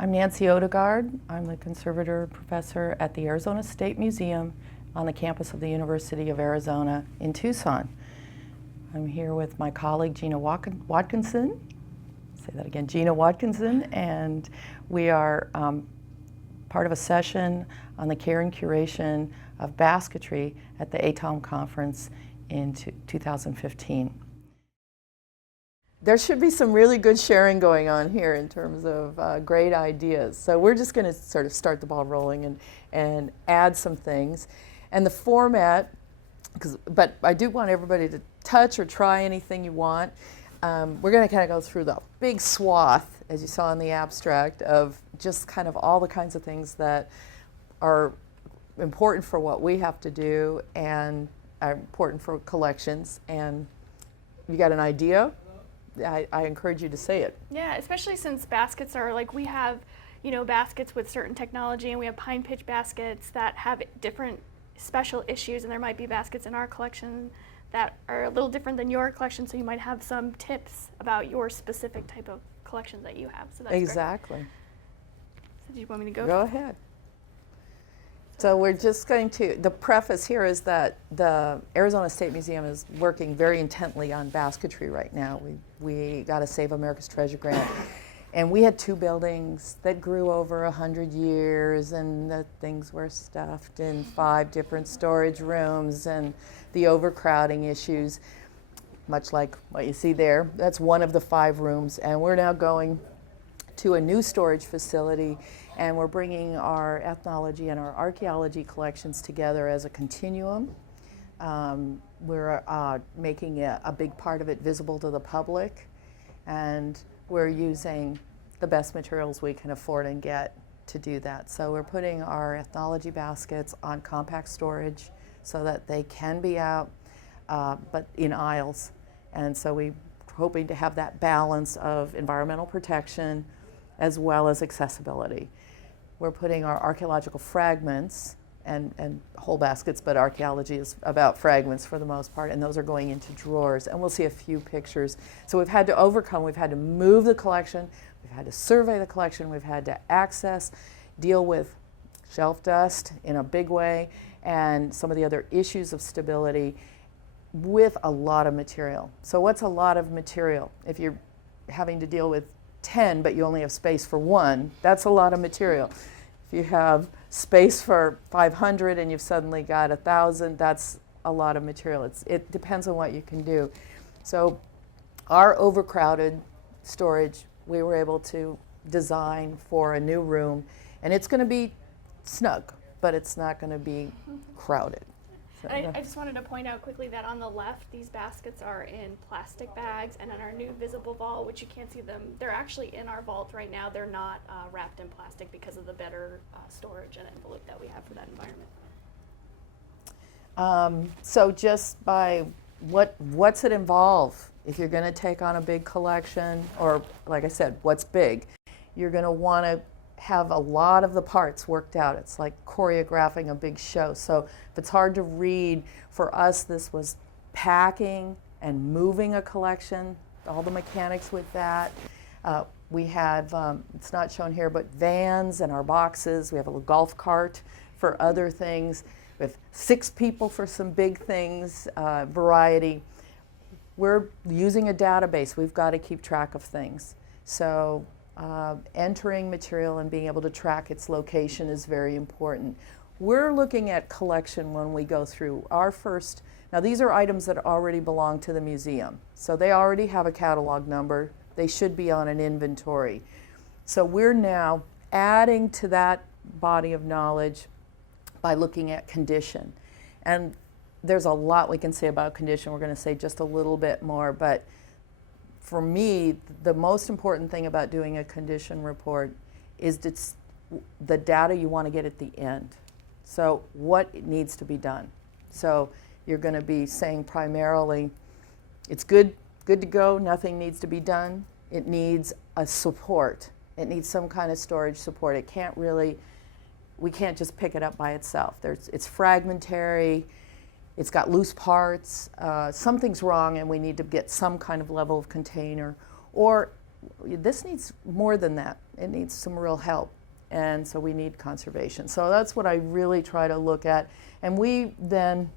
I'm Nancy Odegaard. I'm the conservator professor at the Arizona State Museum on the campus of the University of Arizona in Tucson. I'm here with my colleague Gina Watkinson. Say that again, Gina Watkinson, and we are part of a session on the care and curation of basketry at the ATALM conference in 2015. There should be some really good sharing going on here in terms of great ideas. So we're just going to sort of start the ball rolling and add some things. And the format, but I do want everybody to touch or try anything you want. We're going to kind of go through the big swath, as you saw in the abstract, of just kind of all the kinds of things that are important for what we have to do and are important for collections. And you got an idea? I encourage you to say it. Yeah, especially since baskets are like, we have, baskets with certain technology, and we have pine pitch baskets that have different special issues, and there might be baskets in our collection that are a little different than your collection, so you might have some tips about your specific type of collection that you have. So that's exactly. Great. So do you want me to go? Go ahead. So we're just going to, the preface here is that the Arizona State Museum is working very intently on basketry right now. We got a Save America's Treasure grant, and we had two buildings that grew over 100 years, and the things were stuffed in 5 different storage rooms, and the overcrowding issues, much like what you see there. That's one of the 5 rooms, and we're now going to a new storage facility, and we're bringing our ethnology and our archaeology collections together as a continuum. We're making a big part of it visible to the public, and we're using the best materials we can afford and get to do that. So we're putting our ethnology baskets on compact storage so that they can be out, but in aisles. And so we're hoping to have that balance of environmental protection as well as accessibility. We're putting our archaeological fragments and whole baskets, but archaeology is about fragments for the most part, and those are going into drawers, and we'll see a few pictures. So we've had to move the collection, we've had to survey the collection, we've had to access, deal with shelf dust in a big way, and some of the other issues of stability with a lot of material. So what's a lot of material? If you're having to deal with 10, but you only have space for 1, that's a lot of material. If you have space for 500 and you've suddenly got 1,000, that's a lot of material. It depends on what you can do. So our overcrowded storage, we were able to design for a new room, and it's going to be snug, but it's not going to be crowded. So, I just wanted to point out quickly that on the left, these baskets are in plastic bags, and in our new visible vault, which you can't see them, they're actually in our vault right now. They're not wrapped in plastic because of the better storage and envelope that we have for that environment. So just by what's it involve? If you're going to take on a big collection, or like I said, what's big, you're going to want to have a lot of the parts worked out. It's like choreographing a big show. So if it's hard to read, for us this was packing and moving a collection, all the mechanics with that. We have, it's not shown here, but vans and our boxes. We have a little golf cart for other things. We have 6 people for some big things, variety. We're using a database. We've got to keep track of things. So entering material and being able to track its location is very important. We're looking at collection when we go through our first, now these are items that already belong to the museum. So they already have a catalog number. They should be on an inventory. So we're now adding to that body of knowledge by looking at condition. And there's a lot we can say about condition. We're going to say just a little bit more, but for me, the most important thing about doing a condition report is the data you want to get at the end. So what needs to be done? So you're going to be saying primarily, it's good to go, nothing needs to be done. It needs a support. It needs some kind of storage support. It can't really, we can't just pick it up by itself. It's fragmentary. It's got loose parts, something's wrong and we need to get some kind of level of container, or this needs more than that. It needs some real help. And so we need conservation. So that's what I really try to look at. And we then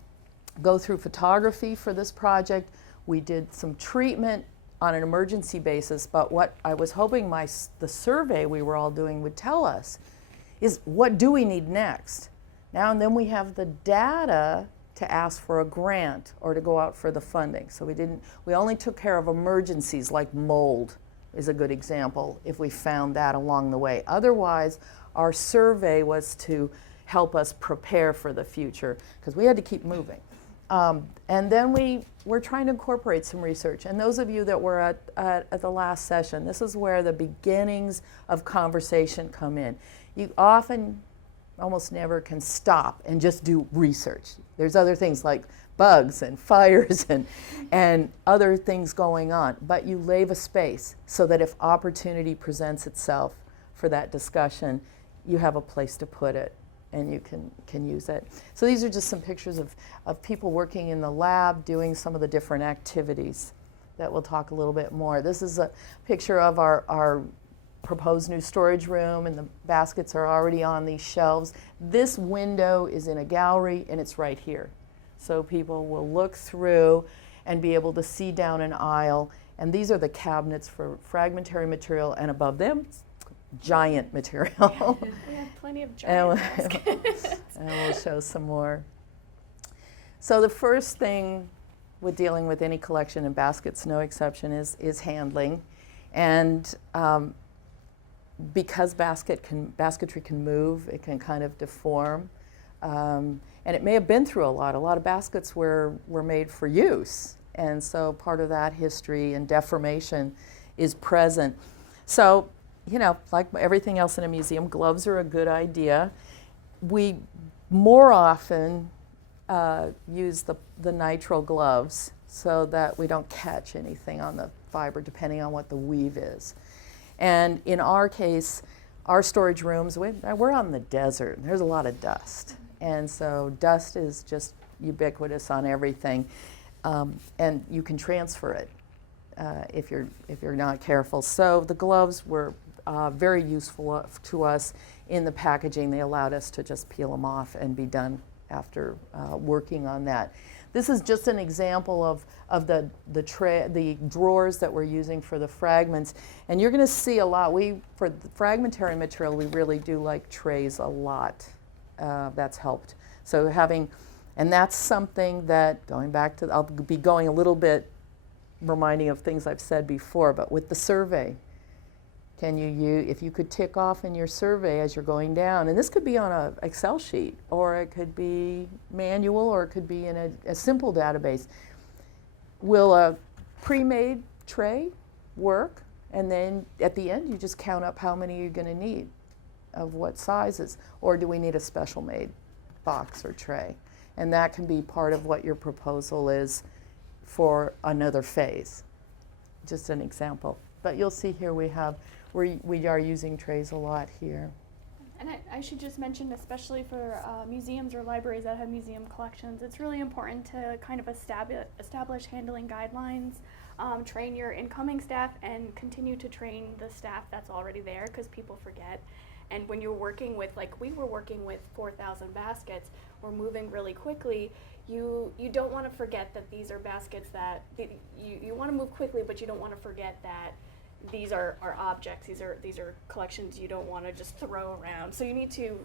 go through photography for this project. We did some treatment on an emergency basis, but what I was hoping the survey we were all doing would tell us is, what do we need next? Now and then we have the data to ask for a grant or to go out for the funding. So we only took care of emergencies like mold is a good example if we found that along the way. Otherwise, our survey was to help us prepare for the future because we had to keep moving. And then we're trying to incorporate some research. And those of you that were at the last session, this is where the beginnings of conversation come in. You often, almost never can stop and just do research. There's other things like bugs and fires and other things going on, but you leave a space so that if opportunity presents itself for that discussion, you have a place to put it and you can use it. So these are just some pictures of people working in the lab doing some of the different activities that we'll talk a little bit more. This is a picture of our proposed new storage room, and the baskets are already on these shelves. This window is in a gallery and it's right here. So people will look through and be able to see down an aisle. And these are the cabinets for fragmentary material, and above them, giant material. We have plenty of giant baskets. And we'll show some more. So the first thing with dealing with any collection, and baskets no exception, is handling. And because basketry can move, it can kind of deform. And it may have been through a lot. A lot of baskets were made for use. And so part of that history and deformation is present. So, like everything else in a museum, gloves are a good idea. We more often use the nitrile gloves so that we don't catch anything on the fiber, depending on what the weave is. And in our case, our storage rooms, we're on the desert. There's a lot of dust. And so dust is just ubiquitous on everything. And you can transfer it if you're not careful. So the gloves were very useful to us in the packaging. They allowed us to just peel them off and be done after working on that. This is just an example of the drawers that we're using for the fragments. And you're going to see a lot. For the fragmentary material, we really do like trays a lot. That's helped. So and that's something that, going back to, I'll be going a little bit reminding of things I've said before, but with the survey, if you could tick off in your survey as you're going down, and this could be on an Excel sheet, or it could be manual, or it could be in a simple database. Will a pre-made tray work? And then at the end, you just count up how many you're going to need of what sizes, or do we need a special made box or tray? And that can be part of what your proposal is for another phase. Just an example. But you'll see here we are using trays a lot here. And I should just mention, especially for museums or libraries that have museum collections, it's really important to kind of establish handling guidelines, train your incoming staff, and continue to train the staff that's already there, because people forget. And when you're working with, like we were working with 4,000 baskets, we're moving really quickly, you don't want to forget that these are baskets that, you want to move quickly, but you don't want to forget that these are objects, these are collections you don't want to just throw around. So you need to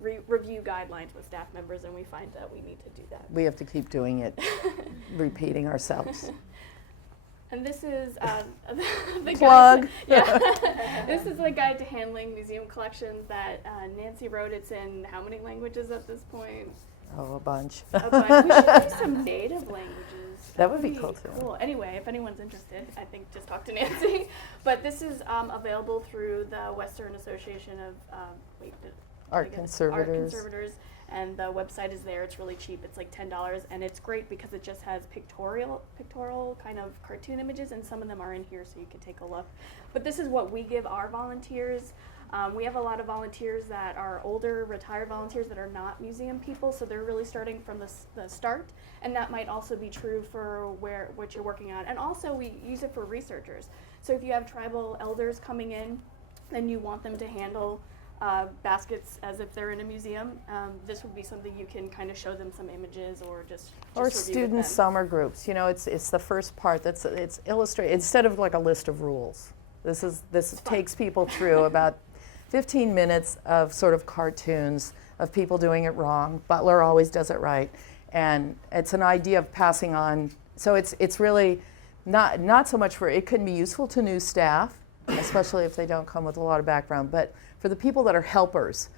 review guidelines with staff members, and we find that we need to do that. We have to keep doing it, repeating ourselves. And this is the plug. This is the guide to handling museum collections that Nancy wrote. It's in how many languages at this point? Oh, a bunch. A bunch. We should do some native languages. That would be cool too. Cool. Anyway, if anyone's interested, I think just talk to Nancy. But this is available through the Western Association of Art Conservators. And the website is there. It's really cheap. It's like $10, and it's great because it just has pictorial kind of cartoon images, and some of them are in here so you can take a look. But this is what we give our volunteers. We have a lot of volunteers that are older, retired volunteers that are not museum people, so they're really starting from the start, and that might also be true for what you're working on. And also we use it for researchers. So if you have tribal elders coming in, then you want them to handle baskets as if they're in a museum. This would be something you can kind of show them some images or just Or review with student them. summer groups. You know, it's the first part it's illustrated instead of like a list of rules. This takes people through about 15 minutes of sort of cartoons of people doing it wrong. Butler always does it right, and it's an idea of passing on. So it's really not so much for it can be useful to new staff, especially if they don't come with a lot of background, but for the people that are helpers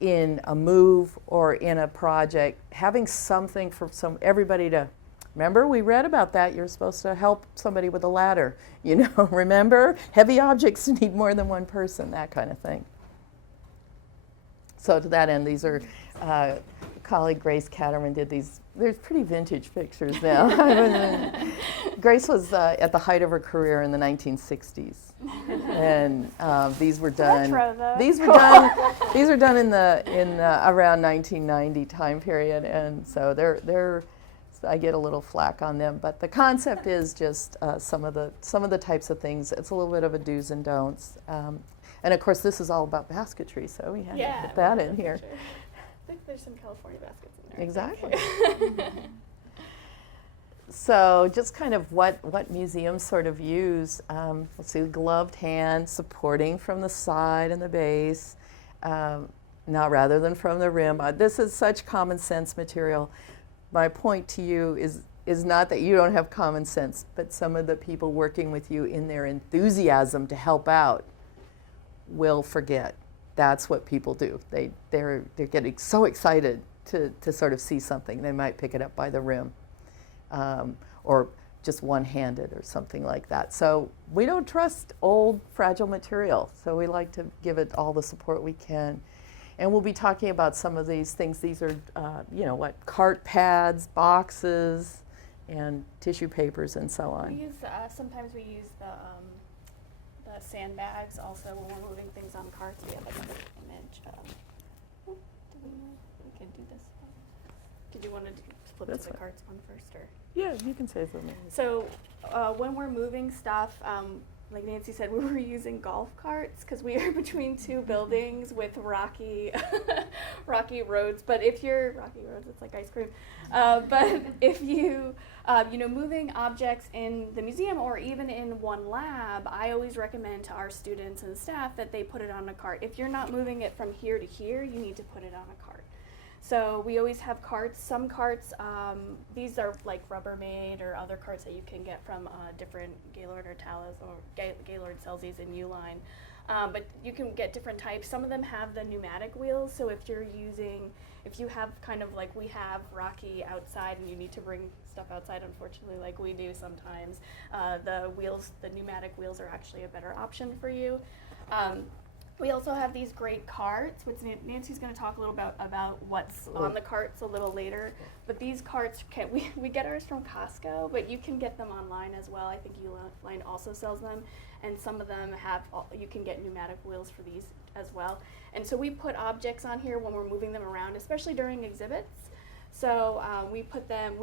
in a move or in a project, having something for everybody to remember. We read about that. You're supposed to help somebody with a ladder. You know, remember, heavy objects need more than one person. That kind of thing. So to that end, these are colleague Grace Catterman did these. There's pretty vintage pictures now. Grace was at the height of her career in the 1960s, and these were done. Retro, though. These were done. These were done in around 1990 time period, and so they're. I get a little flack on them, but the concept is just some of the types of things. It's a little bit of a do's and don'ts, and of course this is all about basketry, so we had to put that in here. Sure. I think there's some California baskets in there. Exactly. So just kind of what museums sort of use. Let's see, gloved hand, supporting from the side and the base, now rather than from the rim. This is such common sense material. My point to you is not that you don't have common sense, but some of the people working with you in their enthusiasm to help out will forget. That's what people do. They're getting so excited to sort of see something. They might pick it up by the rim, or just one-handed or something like that. So we don't trust old, fragile material. So we like to give it all the support we can. And we'll be talking about some of these things. These are, cart pads, boxes, and tissue papers, and so on. We use sometimes we use the sandbags also when we're moving things on carts. We have like an image. We can do this. Did you want to flip That's to the fine. carts one first, or? Yeah, you can say something. So when we're moving stuff, like Nancy said, we were using golf carts because we are between two buildings with rocky roads. But if you're rocky roads, it's like ice cream. But if you moving objects in the museum or even in one lab, I always recommend to our students and staff that they put it on a cart. If you're not moving it from here to here, you need to put it on a cart. So we always have carts. Some carts, these are like Rubbermaid or other carts that you can get from different Gaylord or Talas, or Gaylord sells these in Uline. But you can get different types. Some of them have the pneumatic wheels. So if you have kind of like we have rocky outside and you need to bring stuff outside, unfortunately, like we do sometimes, the pneumatic wheels are actually a better option for you. We also have these great carts, which Nancy's going to talk a little about what's on the carts a little later. But these carts, we get ours from Costco, but you can get them online as well. I think Uline also sells them, and some of them you can get pneumatic wheels for these as well. And so we put objects on here when we're moving them around, especially during exhibits. So we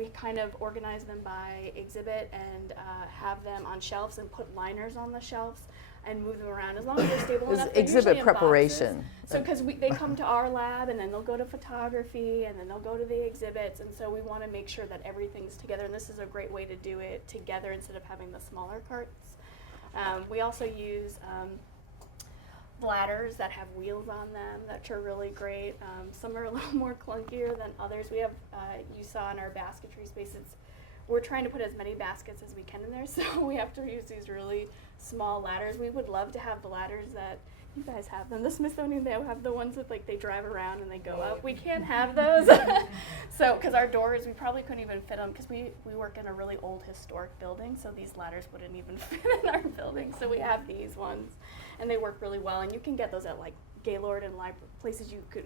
kind of organize them by exhibit and have them on shelves and put liners on the shelves and move them around as long as they're stable enough. They're Exhibit usually in preparation. boxes. So because they come to our lab and then they'll go to photography and then they'll go to the exhibits, and so we want to make sure that everything's together, and this is a great way to do it together instead of having the smaller carts. We also use bladders that have wheels on them that are really great. Some are a little more clunkier than others. We have, you saw in our basketry spaces, we're trying to put as many baskets as we can in there, so we have to use these really small ladders. We would love to have the ladders that you guys have them. The Smithsonian, they have the ones that like they drive around and they go up. We can't have those. So, because our doors, we probably couldn't even fit them because we work in a really old historic building, so these ladders wouldn't even fit in our building. So we have these ones, and they work really well. And you can get those at like Gaylord and places you get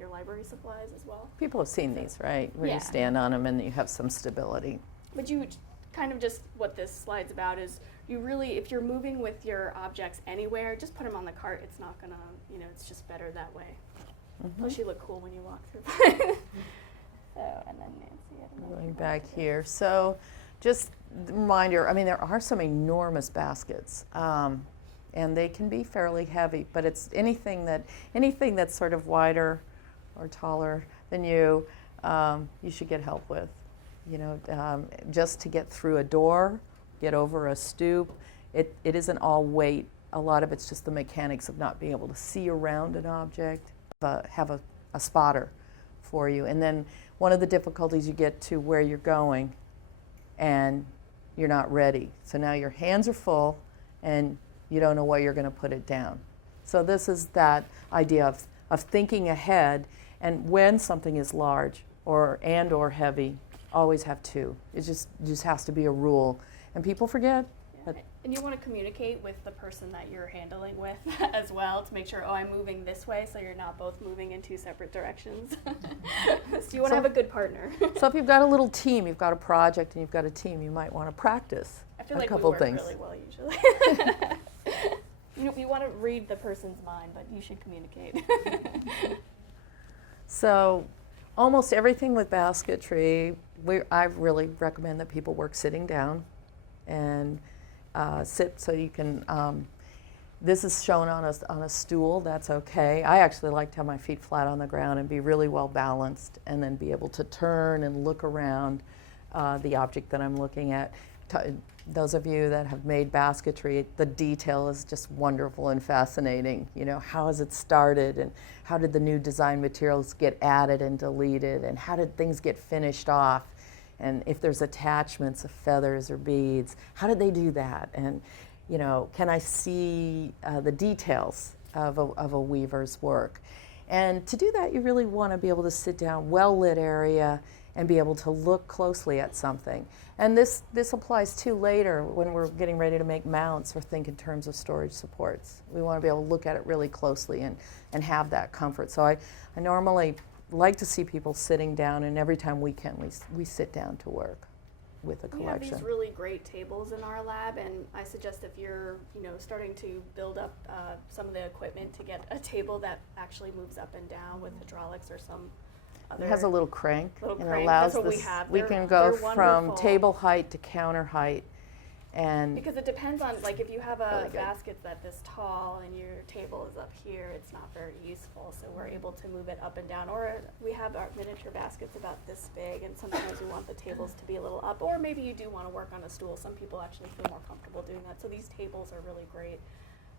your library supplies as well. People have seen these, right? Where Yeah. you stand on them and you have some stability. But you kind of just, what this slide's about is you really, if you're moving with your objects anywhere, just put them on the cart. It's not gonna, it's just better that way. Mm-hmm. Plus you look cool when you walk through. So, and then Nancy. I don't know if Going you back want to do here. So just a reminder, I mean, there are some enormous baskets, and they can be fairly heavy, but it's anything that's sort of wider or taller than you should get help with. You know, just to get through a door, get over a stoop, it isn't all weight. A lot of it's just the mechanics of not being able to see around an object, have a spotter for you. And then one of the difficulties, you get to where you're going and you're not ready. So now your hands are full and you don't know where you're going to put it down. So this is that idea of thinking ahead, and when something is large or heavy, always have two. It just has to be a rule. And people forget. And you want to communicate with the person that you're handling with as well to make sure, oh, I'm moving this way, so you're not both moving in two separate directions. So you want to have a good partner. So if you've got a little team, you've got a project and you've got a team, you might want to practice a couple things. I feel like we work really well usually. You want to read the person's mind, but you should communicate. So almost everything with basketry, I really recommend that people work sitting down and sit so you can, this is shown on a stool, that's okay. I actually like to have my feet flat on the ground and be really well balanced, and then be able to turn and look around the object that I'm looking at. Those of you that have made basketry, the detail is just wonderful and fascinating. You know, how has it started, and how did the new design materials get added and deleted, and how did things get finished off? And if there's attachments of feathers or beads, how did they do that? And, you know, can I see the details of a weaver's work? And to do that, you really want to be able to sit down, well-lit area, and be able to look closely at something. And this applies too later when we're getting ready to make mounts or think in terms of storage supports. We want to be able to look at it really closely and have that comfort. So I normally like to see people sitting down, and every time we can, we sit down to work with a collection. We have these really great tables in our lab, and I suggest if you're starting to build up some of the equipment, to get a table that actually moves up and down with hydraulics or some other. It has a little crank, and it allows That's what this. We can go from wonderful. Table height to counter height. And because it depends on, like, if you have a really basket that's this tall and your table is up here, it's not very useful. So we're able to move it up and down. Or we have our miniature baskets about this big, and sometimes we want the tables to be a little up. Or maybe you do want to work on a stool. Some people actually feel more comfortable doing that. So these tables are really great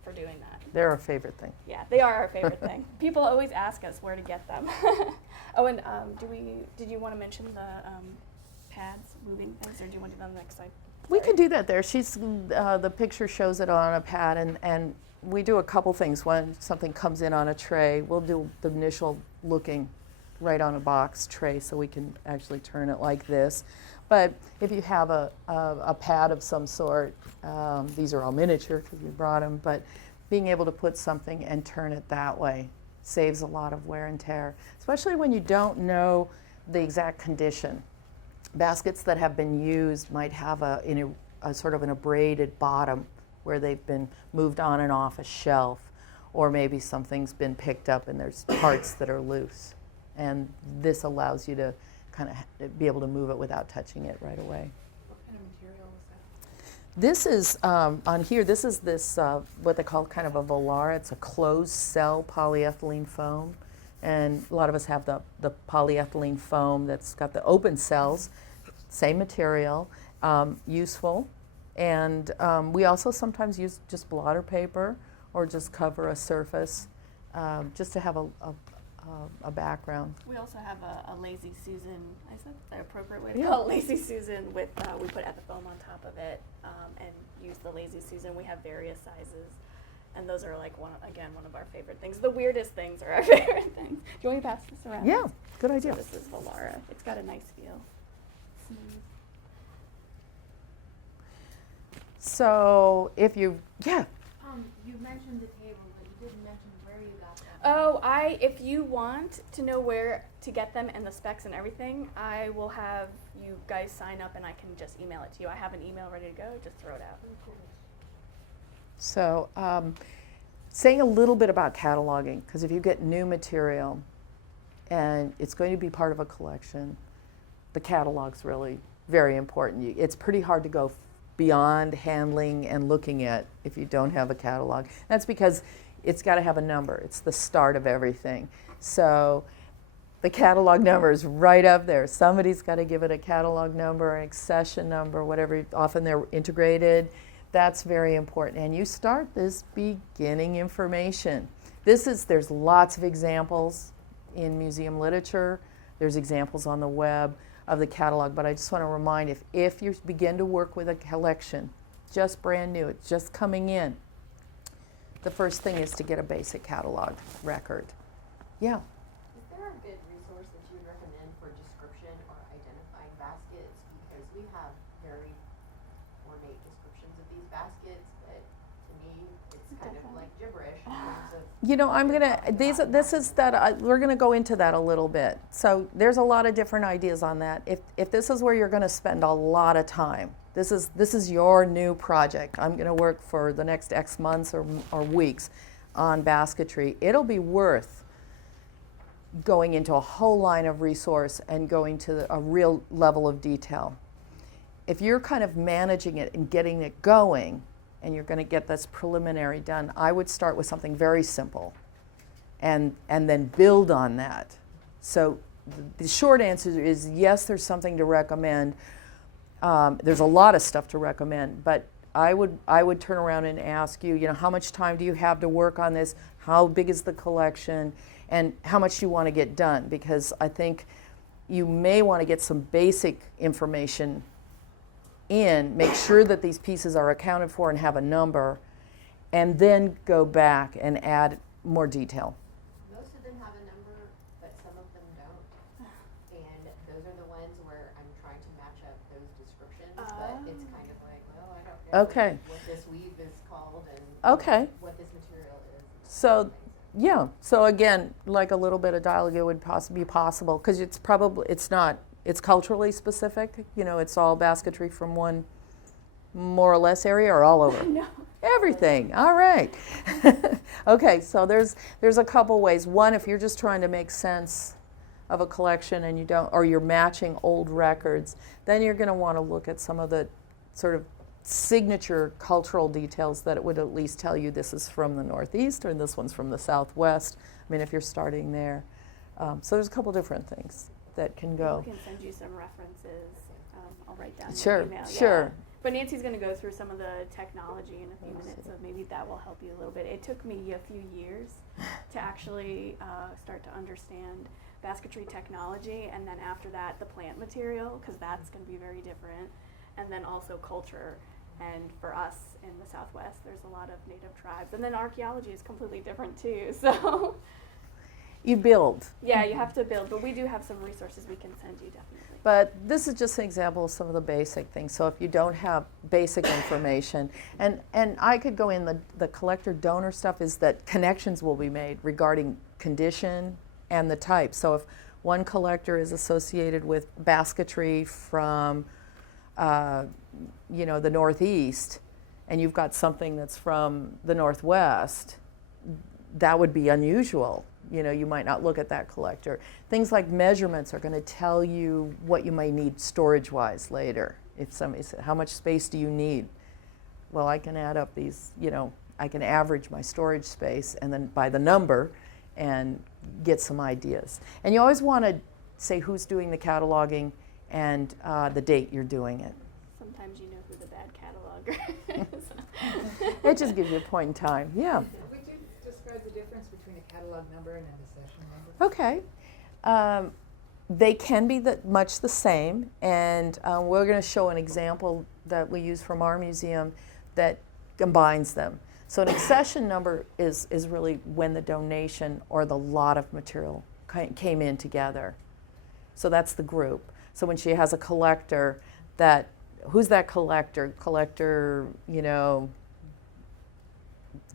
for doing that. They're our favorite thing. Yeah, they are our favorite thing. People always ask us where to get them. Oh, and did you want to mention the pads, moving things, or do you want to do that on the next slide? We can do that there. The picture shows it on a pad, and we do a couple things. When something comes in on a tray, we'll do the initial looking right on a box tray, so we can actually turn it like this. But if you have a pad of some sort, these are all miniature because we brought them, but being able to put something and turn it that way saves a lot of wear and tear, especially when you don't know the exact condition. Baskets that have been used might have a sort of an abraded bottom where they've been moved on and off a shelf, or maybe something's been picked up and there's parts that are loose. And this allows you to kind of be able to move it without touching it right away. What kind of material is that? This is, on here, this is what they call kind of a volara. It's a closed cell polyethylene foam. And a lot of us have the polyethylene foam that's got the open cells, same material, useful. And we also sometimes use just blotter paper or just cover a surface just to have a background. We also have a Lazy Susan, is that the appropriate way to call it? Lazy Susan with, we put Epifoam on top of it and use the Lazy Susan. We have various sizes. And those are like one of our favorite things. The weirdest things are our favorite things. Do you want me to pass this around? Yeah, good idea. So this is Volara. It's got a nice feel. Smooth. So if you, You mentioned the table, but you didn't mention where you got them. Oh, if you want to know where to get them and the specs and everything, I will have you guys sign up and I can just email it to you. I have an email ready to go. Just throw it out. So saying a little bit about cataloging, because if you get new material and it's going to be part of a collection, the catalog's really very important. It's pretty hard to go beyond handling and looking at if you don't have a catalog. That's because it's got to have a number. It's the start of everything. So the catalog number is right up there. Somebody's got to give it a catalog number, an accession number, whatever. Often they're integrated. That's very important. And you start this beginning information. There's lots of examples in museum literature. There's examples on the web of the catalog, but I just want to remind, if you begin to work with a collection, just brand new, it's just coming in, the first thing is to get a basic catalog record. Yeah. Is there a good resource that you would recommend for description or identifying baskets? Because we have very ornate descriptions of these baskets, but to me, it's kind of like gibberish in terms of. You know, we're gonna go into that a little bit. So there's a lot of different ideas on that. If this is where you're gonna spend a lot of time, this is your new project. I'm gonna work for the next X months or weeks on basketry. It'll be worth going into a whole line of resource and going to a real level of detail. If you're kind of managing it and getting it going, and you're going to get this preliminary done, I would start with something very simple and then build on that. So the short answer is yes, there's something to recommend. There's a lot of stuff to recommend, but I would turn around and ask you, how much time do you have to work on this? How big is the collection? And how much do you want to get done? Because I think you may want to get some basic information in, make sure that these pieces are accounted for and have a number, and then go back and add more detail. Most of them have a number, but some of them don't. And those are the ones where I'm trying to match up those descriptions, but it's kind of like, well, I don't know Okay. what this weave is called and Okay. what this material is. So, yeah. So again, like a little bit of dialogue would possibly be possible, because it's culturally specific. It's all basketry from one more or less area, or all over? No. Everything. All right. Okay, so there's a couple ways. One, if you're just trying to make sense of a collection and you're matching old records, then you're going to want to look at some of the sort of signature cultural details that it would at least tell you this is from the Northeast or this one's from the Southwest. I mean, if you're starting there. So there's a couple different things that can go. We can send you some references. I'll write down Sure, your email. sure. Yeah. But Nancy's going to go through some of the technology in a few minutes, so maybe that will help you a little bit. It took me a few years to actually start to understand basketry technology, and then after that, the plant material, because that's going to be very different, and then also culture. And for us in the Southwest, there's a lot of native tribes, and then archaeology is completely different too. So. You build. Yeah, you have to build, but we do have some resources we can send you, definitely. But this is just an example of some of the basic things. So if you don't have basic information, and I could go in the collector donor stuff, is that connections will be made regarding condition and the type. So if one collector is associated with basketry from the Northeast, and you've got something that's from the Northwest, that would be unusual. You might not look at that collector. Things like measurements are going to tell you what you may need storage-wise later. If somebody said, how much space do you need? Well, I can add up these, I can average my storage space and then by the number and get some ideas. And you always want to say who's doing the cataloging and the date you're doing it. Sometimes you know who the bad cataloger is. It just gives you a point in time. Yeah. Would you describe the difference between a catalog number and an accession number? Okay. They can be much the same, and we're going to show an example that we use from our museum that combines them. So an accession number is really when the donation or the lot of material came in together. So that's the group. So when she has a collector, who's that collector? Collector,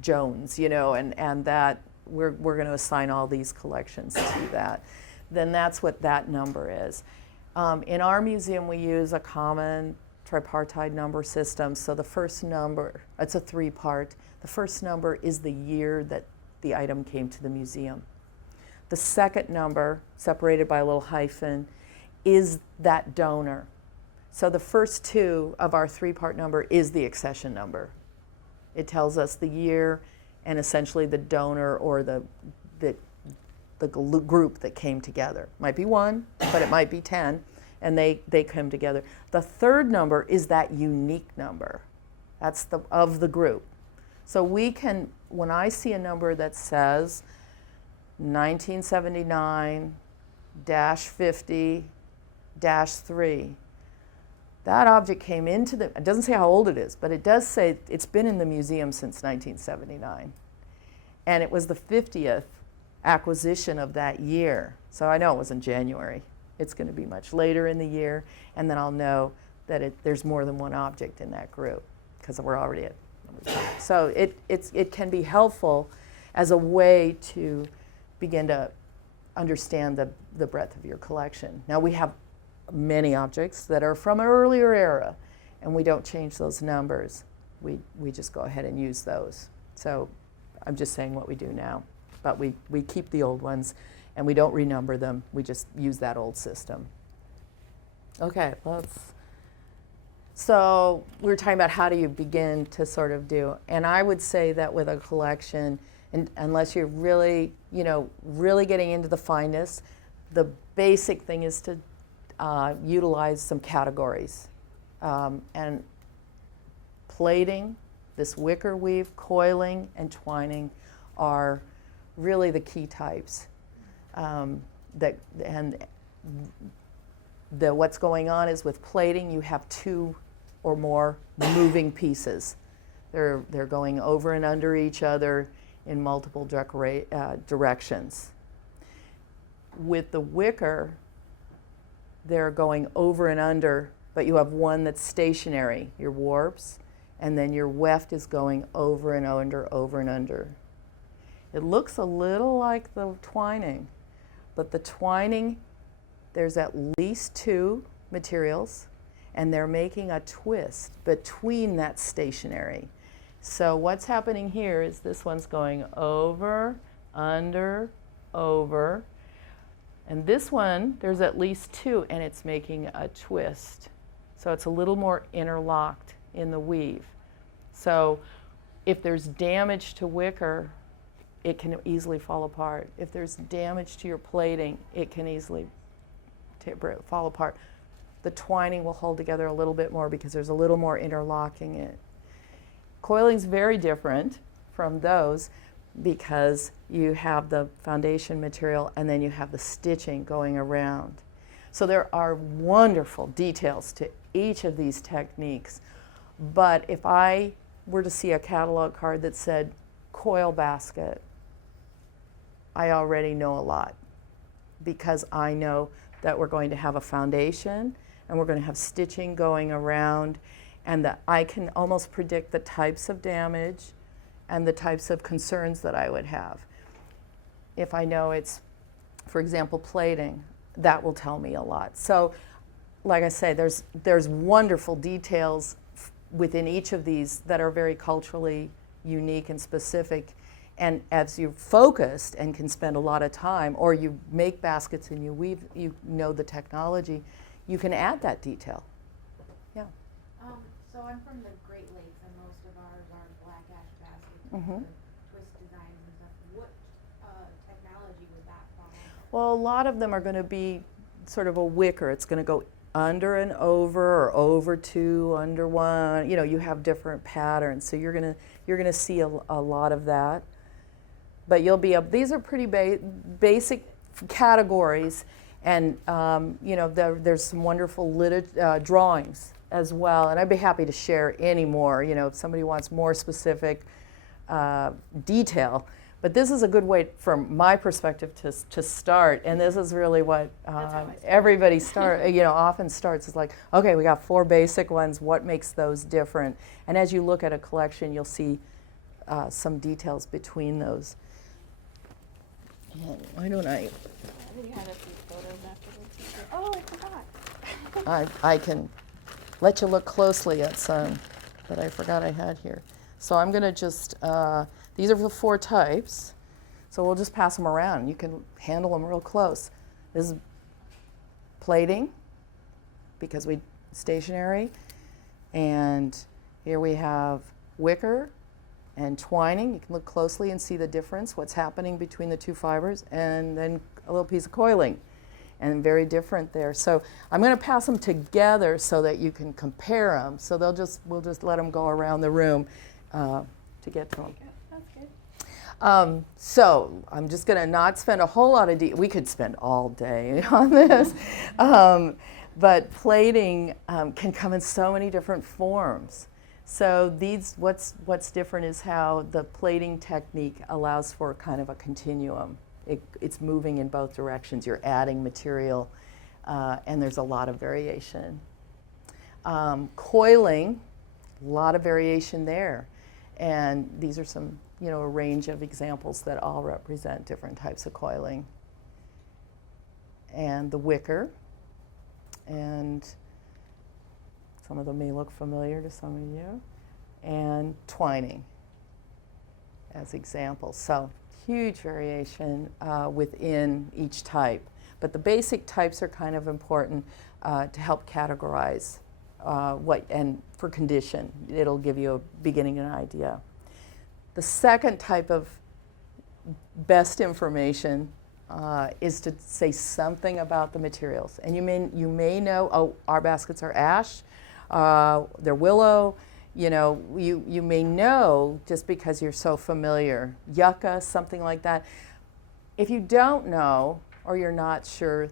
Jones, and that we're going to assign all these collections to that. Then that's what that number is. In our museum, we use a common tripartite number system. So the first number, it's a three-part. The first number is the year that the item came to the museum. The second number, separated by a little hyphen, is that donor. So the first two of our three-part number is the accession number. It tells us the year and essentially the donor or the group that came together. Might be one, but it might be 10, and they come together. The third number is that unique number. That's of the group. So we can, when I see a number that says 1979-50-3, that object came into the, it doesn't say how old it is, but it does say it's been in the museum since 1979. And it was the 50th acquisition of that year. So I know it was in January. It's going to be much later in the year, and then I'll know that there's more than one object in that group because we're already at number 2. So it can be helpful as a way to begin to understand the breadth of your collection. Now we have many objects that are from an earlier era, and we don't change those numbers. We just go ahead and use those. So I'm just saying what we do now. But we keep the old ones, and we don't renumber them. We just use that old system. Okay, so we were talking about how do you begin to sort of do, and I would say that with a collection, and unless you're really, really getting into the fineness, the basic thing is to utilize some categories. And plating, this wicker weave, coiling, and twining are really the key types. What's going on is with plating, you have 2 or more moving pieces. They're going over and under each other in multiple directions. With the wicker, they're going over and under, but you have one that's stationary, your warps, and then your weft is going over and under, over and under. It looks a little like the twining, but the twining, there's at least 2 materials, and they're making a twist between that stationary. So what's happening here is this one's going over, under, over, and this one, there's at least 2, and it's making a twist. So it's a little more interlocked in the weave. So if there's damage to wicker, it can easily fall apart. If there's damage to your plating, it can easily fall apart. The twining will hold together a little bit more because there's a little more interlocking it. Coiling's very different from those because you have the foundation material and then you have the stitching going around. So there are wonderful details to each of these techniques. But if I were to see a catalog card that said coil basket, I already know a lot because I know that we're going to have a foundation and we're going to have stitching going around, and that I can almost predict the types of damage and the types of concerns that I would have. If I know it's, for example, plating, that will tell me a lot. So, like I say, there's wonderful details within each of these that are very culturally unique and specific. And as you're focused and can spend a lot of time, or you make baskets and you weave, you know the technology, you can add that detail. Yeah. So I'm from the Great Lakes, and most of ours are black ash baskets with Mhm. the twist designs and stuff. What technology would that fall under? Well, a lot of them are going to be sort of a wicker. It's going to go under and over, or over 2, under 1. You have different patterns, so you're going to see a lot of that. But these are pretty basic categories, and there's some wonderful drawings as well. And I'd be happy to share any more. If somebody wants more specific detail. But this is a good way, from my perspective, to start. And this is really what everybody often starts. Is like, okay, we got 4 basic ones. What makes those different? And as you look at a collection, you'll see some details between those. Why don't I? I think you had a few photos afterwards. Oh, I forgot. I can let you look closely at some that I forgot I had here. So I'm going to just, these are the 4 types. So we'll just pass them around. You can handle them real close. This is plating, because we stationery. And here we have wicker and twining. You can look closely and see the difference, what's happening between the two fibers, and then a little piece of coiling, and very different there. So I'm going to pass them together so that you can compare them. So we'll just let them go around the room to get to them. That's good. So I'm just going to not spend a whole lot of we could spend all day on this. But plating can come in so many different forms. So what's different is how the plating technique allows for kind of a continuum. It's moving in both directions. You're adding material, and there's a lot of variation. Coiling, a lot of variation there. And these are some, a range of examples that all represent different types of coiling. And the wicker, and some of them may look familiar to some of you, and twining as examples. So huge variation within each type. But the basic types are kind of important to help categorize and for condition. It'll give you a beginning and idea. The second type of best information is to say something about the materials. And you may know, our baskets are ash, they're willow. You may know just because you're so familiar. Yucca, something like that. If you don't know or you're not sure,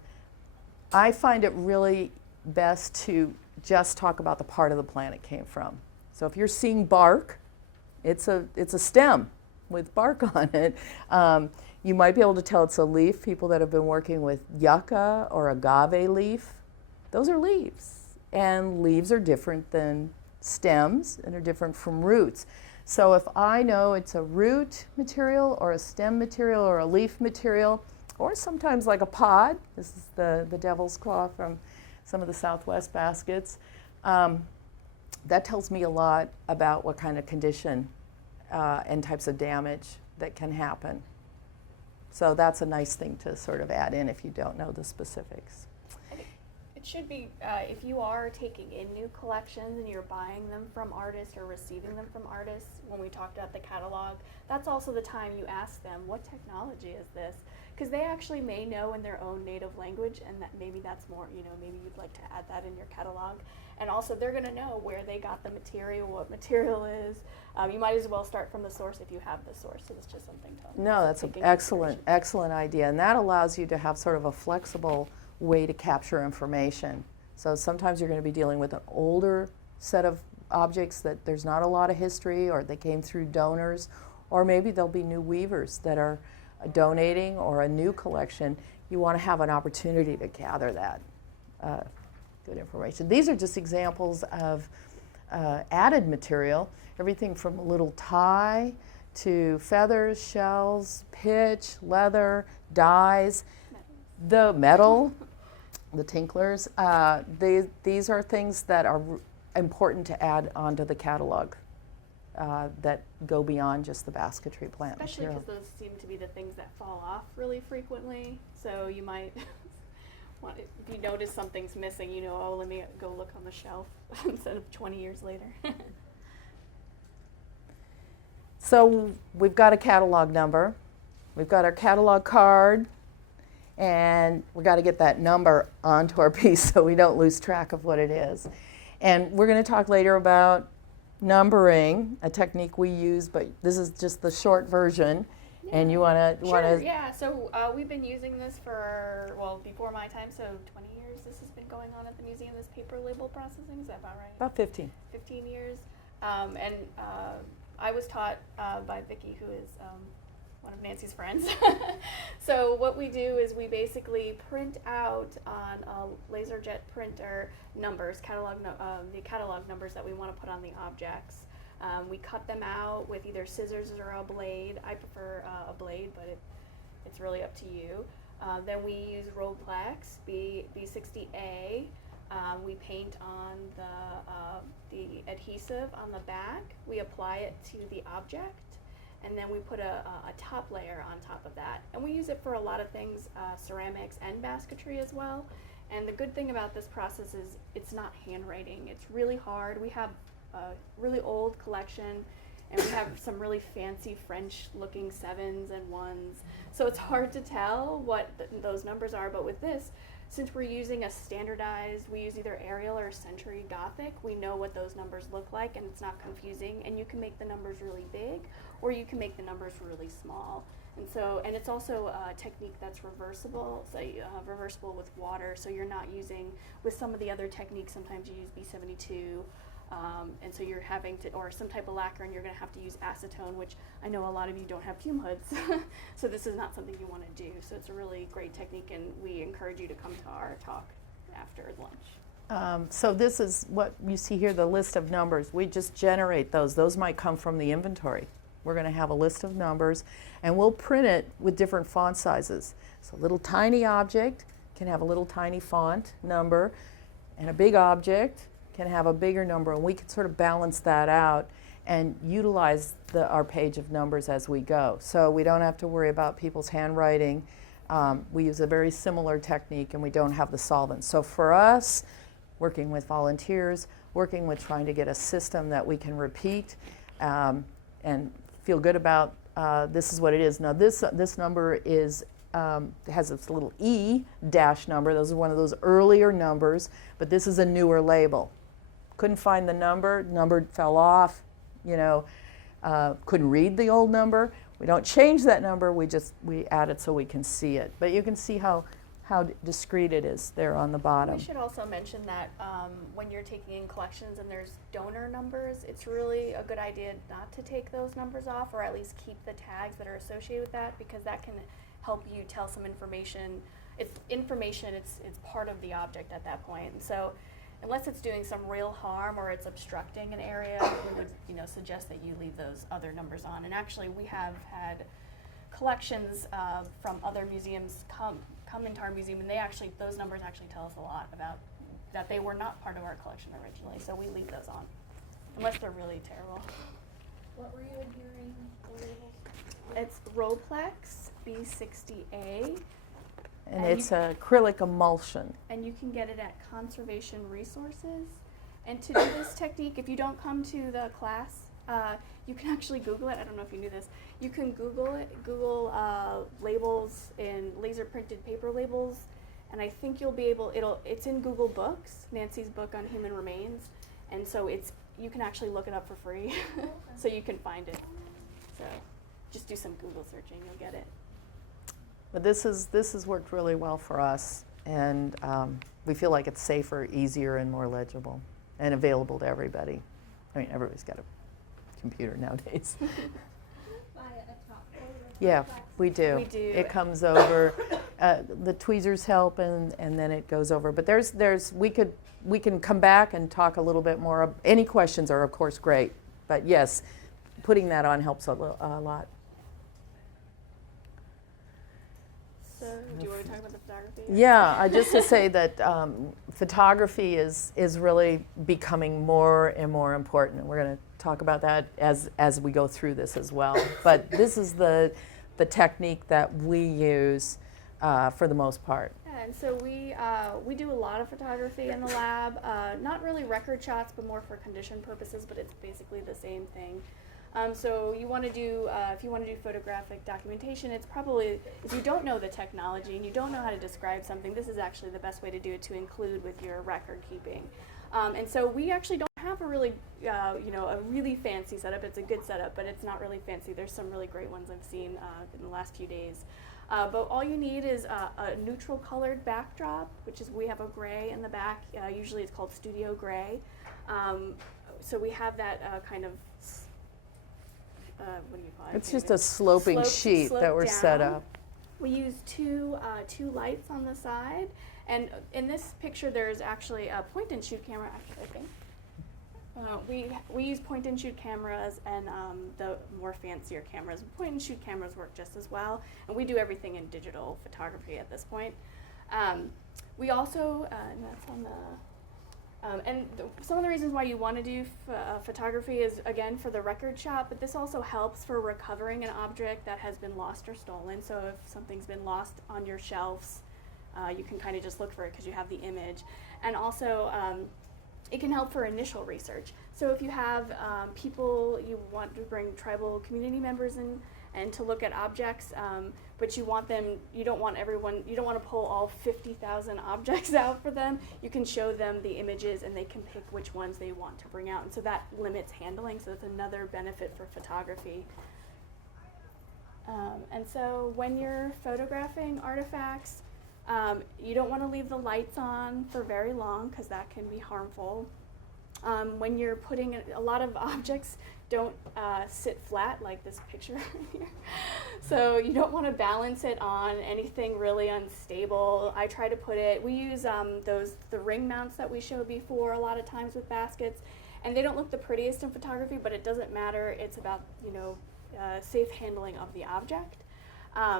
I find it really best to just talk about the part of the plant it came from. So if you're seeing bark, it's a stem with bark on it. You might be able to tell it's a leaf. People that have been working with yucca or agave leaf, those are leaves. And leaves are different than stems and are different from roots. So if I know it's a root material or a stem material or a leaf material, or sometimes like a pod, this is the devil's claw from some of the Southwest baskets, that tells me a lot about what kind of condition and types of damage that can happen. So that's a nice thing to sort of add in if you don't know the specifics. It should be, if you are taking in new collections and you're buying them from artists or receiving them from artists, when we talked about the catalog, that's also the time you ask them, what technology is this? Because they actually may know in their own native language, and that maybe that's more, maybe you'd like to add that in your catalog. And also they're going to know where they got the material, what material is. You might as well start from the source if you have the source. So it's just something to No, that's an excellent idea. And that allows you to have sort of a flexible way to capture information. So sometimes you're going to be dealing with an older set of objects that there's not a lot of history, or they came through donors, or maybe there'll be new weavers that are donating, or a new collection. You want to have an opportunity to gather that good information. These are just examples of added material, everything from a little tie to feathers, shells, pitch, leather, dyes, the metal, the tinklers. These are things that are important to add onto the catalog that go beyond just the basketry plant Especially material. because those seem to be the things that fall off really frequently. So you might, if you notice something's missing, let me go look on the shelf instead of 20 years later. So we've got a catalog number, we've got our catalog card, and we've got to get that number onto our piece so we don't lose track of what it is. And we're going to talk later about numbering, a technique we use, but this is just the short version. Yeah. And you want to... Sure, yeah. So we've been using this for, before my time, so 20 years this has been going on at the museum, this paper label processing. Is that about right? About 15. 15 years. I was taught by Vicki, who is one of Nancy's friends. So what we do is we basically print out on a LaserJet printer numbers, the catalog numbers that we want to put on the objects. We cut them out with either scissors or a blade. I prefer a blade, but it's really up to you. Then we use Rollex B60A. We paint on the adhesive on the back. We apply it to the object, and then we put a top layer on top of that. And we use it for a lot of things, ceramics and basketry as well. And the good thing about this process is it's not handwriting. It's really hard. We have a really old collection, and we have some really fancy French-looking 7s and 1s. So it's hard to tell what those numbers are, but with this, since we're using a standardized, we use either Arial or Century Gothic, we know what those numbers look like, and it's not confusing, and you can make the numbers really big, or you can make the numbers really small. And it's also a technique that's reversible, so reversible with water, so you're not using, with some of the other techniques, sometimes you use B72, and so you're having to, or some type of lacquer, and you're going to have to use acetone, which I know a lot of you don't have fume hoods, so this is not something you want to do. So it's a really great technique, and we encourage you to come to our talk after lunch. So this is what you see here, the list of numbers. We just generate those. Those might come from the inventory. We're going to have a list of numbers, and we'll print it with different font sizes. So a little tiny object can have a little tiny font number, and a big object can have a bigger number, and we can sort of balance that out and utilize our page of numbers as we go. So we don't have to worry about people's handwriting. We use a very similar technique, and we don't have the solvents. So for us, working with volunteers, working with trying to get a system that we can repeat and feel good about, this is what it is. Now this number is has this little E dash number. Those are one of those earlier numbers, but this is a newer label. Couldn't find the number fell off, couldn't read the old number. We don't change that number, we add it so we can see it. But you can see how discreet it is there on the bottom. We should also mention that when you're taking in collections and there's donor numbers, it's really a good idea not to take those numbers off, or at least keep the tags that are associated with that, because that can help you tell some information. It's information, it's part of the object at that point. And so unless it's doing some real harm or it's obstructing an area, we would suggest that you leave those other numbers on. And actually we have had collections from other museums come into our museum, and those numbers actually tell us a lot about that they were not part of our collection originally, so we leave those on, unless they're really terrible. What were you adhering the labels? It's Rolplex B60A. And it's acrylic emulsion. And you can get it at Conservation Resources. And to do this technique, if you don't come to the class, you can actually Google it. I don't know if you knew this. You can Google it, labels in laser printed paper labels, and I think you'll be able, it's in Google Books, Nancy's book on human remains, and so you can actually look it up for free, so you can find it. So just do some Google searching, you'll get it. But this has worked really well for us, and we feel like it's safer, easier, and more legible, and available to everybody. I mean, everybody's got a computer nowadays. Buy a top coat of Yeah, Rolplex? we do. We do. It comes over. The tweezers help, and then it goes over. But we can come back and talk a little bit more. Any questions are, of course, great. But yes, putting that on helps a lot. So do you want to talk about the photography? Yeah, just to say that photography is really becoming more and more important. And we're going to talk about that as we go through this as well. But this is the technique that we use for the most part. Yeah, and so we do a lot of photography in the lab, not really record shots, but more for condition purposes, but it's basically the same thing. So you want to do, if you want to do photographic documentation, it's probably, if you don't know the technology and you don't know how to describe something, this is actually the best way to do it, to include with your record keeping. And so we actually don't have a really, a really fancy setup. It's a good setup, but it's not really fancy. There's some really great ones I've seen in the last few days. But all you need is a neutral colored backdrop, which is, we have a gray in the back. Usually it's called studio gray. So we have that kind of, what do you call it? It's just a sloping sheet that we're set up. We use two lights on the side, and in this picture there's actually a point and shoot camera. Actually, I think we use point and shoot cameras and the more fancier cameras. Point and shoot cameras work just as well, and we do everything in digital photography at this point. We also, and that's on the. Some of the reasons why you want to do photography is, again, for the record shot, but this also helps for recovering an object that has been lost or stolen. So if something's been lost on your shelves, you can kind of just look for it because you have the image. And also, it can help for initial research. So if you have people, you want to bring tribal community members in and to look at objects, but you don't want to pull all 50,000 objects out for them. You can show them the images and they can pick which ones they want to bring out. And so that limits handling, so that's another benefit for photography. And so when you're photographing artifacts, you don't want to leave the lights on for very long because that can be harmful. When you're putting a lot of objects don't sit flat like this picture right here. So you don't want to balance it on anything really unstable. I try to put it, we use the ring mounts that we showed before a lot of times with baskets, and they don't look the prettiest in photography, but it doesn't matter. It's about, safe handling of the object.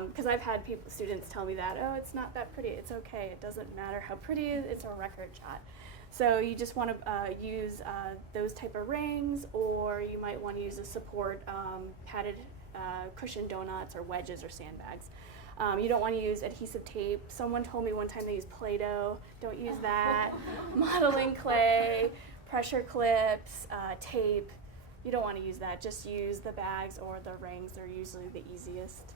Because I've had students tell me that, oh, it's not that pretty, it's okay, it doesn't matter how pretty it is, it's a record shot. So you just want to use those type of rings, or you might want to use a support padded cushion donuts or wedges or sandbags. You don't want to use adhesive tape. Someone told me one time they used Play-Doh. Don't use that. Modeling clay, pressure clips, tape. You don't want to use that. Just use the bags or the rings. They're usually the easiest.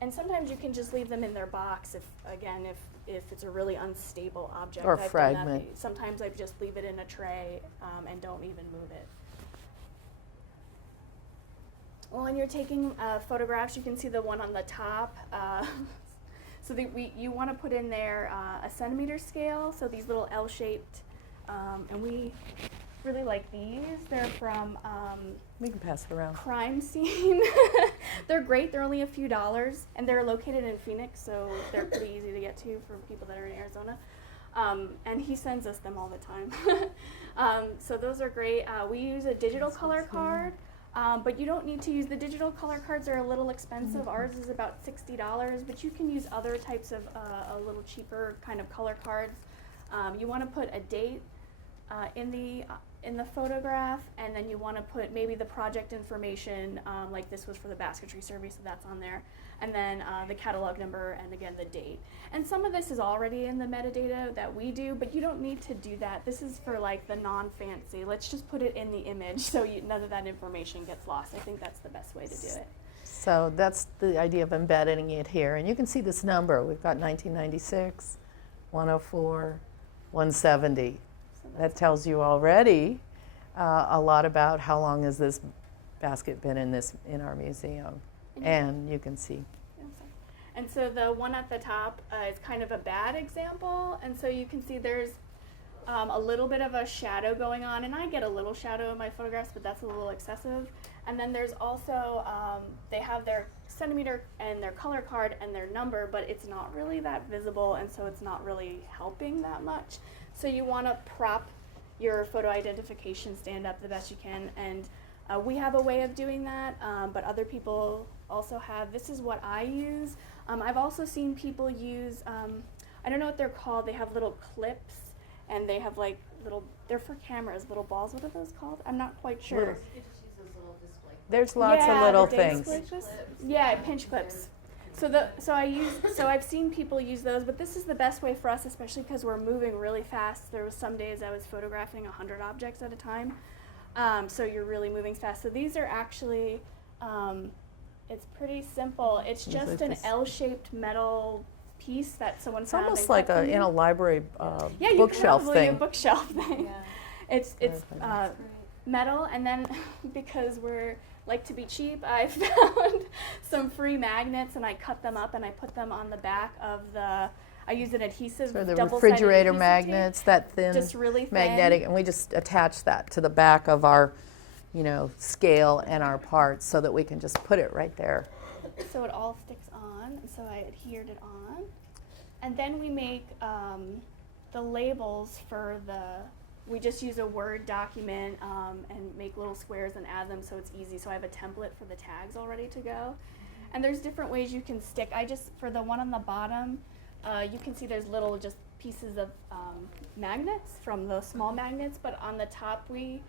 And sometimes you can just leave them in their box if it's a really unstable object. Or I've fragment. done that. Sometimes I just leave it in a tray and don't even move it. Well, when you're taking photographs, you can see the one on the top. So you want to put in there a centimeter scale, so these little L-shaped, and we really like these. They're from We can pass it around. Crime Scene. They're great. They're only a few dollars, and they're located in Phoenix, so they're pretty easy to get to for people that are in Arizona. And he sends us them all the time. So those are great. We use a digital color card, but you don't need to use the digital color cards. Are a little expensive. Ours is about $60, but you can use other types of a little cheaper kind of color cards. You want to put a date in the photograph, and then you want to put maybe the project information, like this was for the basketry survey, so that's on there, and then the catalog number, and again the date. And some of this is already in the metadata that we do, but you don't need to do that. This is for like the non-fancy. Let's just put it in the image so none of that information gets lost. I think that's the best way to do it. So that's the idea of embedding it here. And you can see this number. We've got 1996, 104, 170. That tells you already a lot about how long has this basket been in our museum. And you can see. And so the one at the top is kind of a bad example. And so you can see there's a little bit of a shadow going on. And I get a little shadow in my photographs, but that's a little excessive. And then there's also, they have their centimeter and their color card and their number, but it's not really that visible. And so it's not really helping that much. So you want to prop your photo identification stand up the best you can, and we have a way of doing that, but other people also have. This is what I use. I've also seen people use, I don't know what they're called, they have little clips, and they have like they're for cameras, little balls. What are those called? I'm not quite sure. You just use those little display. There's lots of little things. Yeah, pinch clips. So I've seen people use those, but this is the best way for us, especially because we're moving really fast. There was some days I was photographing 100 objects at a time, so you're really moving fast. So these are actually, it's pretty simple. It's just an L-shaped metal piece that someone found. It's almost like in a library bookshelf thing. A bookshelf thing. Yeah. It's metal, and then because we're like to be cheap, I found some free magnets, and I cut them up and I put them on the back of I use an adhesive, So the double-sided refrigerator adhesive magnets, tape, that thin, just really thin. magnetic, and we just attach that to the back of our, scale and our parts so that we can just put it right there. So it all sticks on, and so I adhered it on. And then we make the labels for we just use a Word document and make little squares and add them so it's easy. So I have a template for the tags all ready to go. And there's different ways you can stick. For the one on the bottom, you can see there's little just pieces of magnets from the small magnets, but on the top we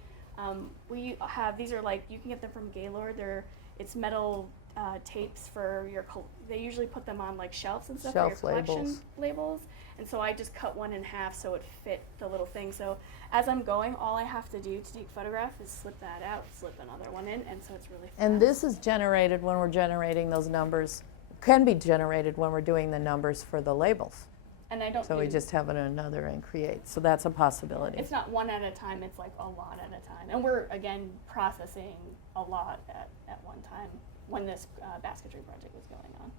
have, these are like, you can get them from Gaylord. It's metal tapes for your, they usually put them on like shelves and stuff Shelf for your collection labels. labels. And so I just cut one in half so it fit the little thing. So as I'm going, all I have to do to take photograph is slip that out, slip another one in, and so it's really fast. And this is generated when we're generating those numbers, can be generated when we're doing the numbers for the labels. And I don't So do, we just have it another and create. So that's a possibility. it's not one at a time, it's like a lot at a time. And we're, again, processing a lot at one time when this basketry project was going on.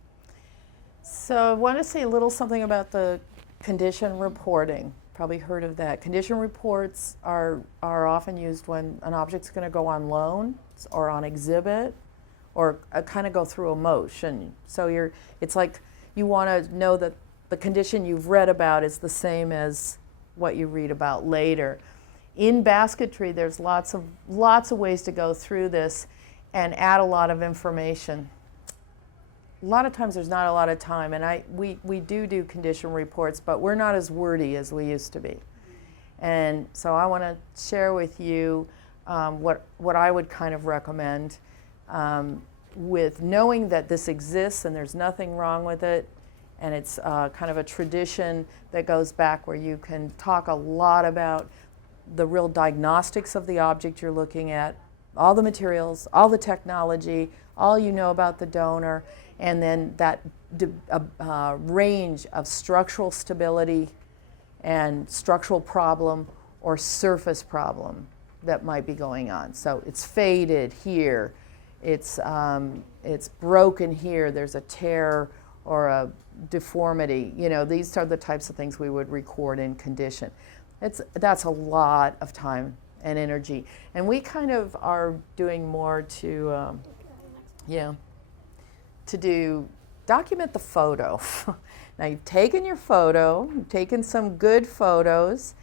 So I want to say a little something about the condition reporting. Probably heard of that. Condition reports are often used when an object's going to go on loan or on exhibit or kind of go through a motion. So it's like you want to know that the condition you've read about is the same as what you read about later. In basketry, there's lots of ways to go through this and add a lot of information. A lot of times there's not a lot of time, and we do condition reports, but we're not as wordy as we used to be. And so I want to share with you what I would kind of recommend with knowing that this exists and there's nothing wrong with it, and it's kind of a tradition that goes back where you can talk a lot about the real diagnostics of the object you're looking at, all the materials, all the technology, all you know about the donor, and then that range of structural stability and structural problem or surface problem that might be going on. So it's faded here, it's broken here, there's a tear or a deformity. You know, these are the types of things we would record in condition. That's a lot of time and energy. And we kind of are doing more to, document the photo. Now you've taken your photo, you've taken some good photos,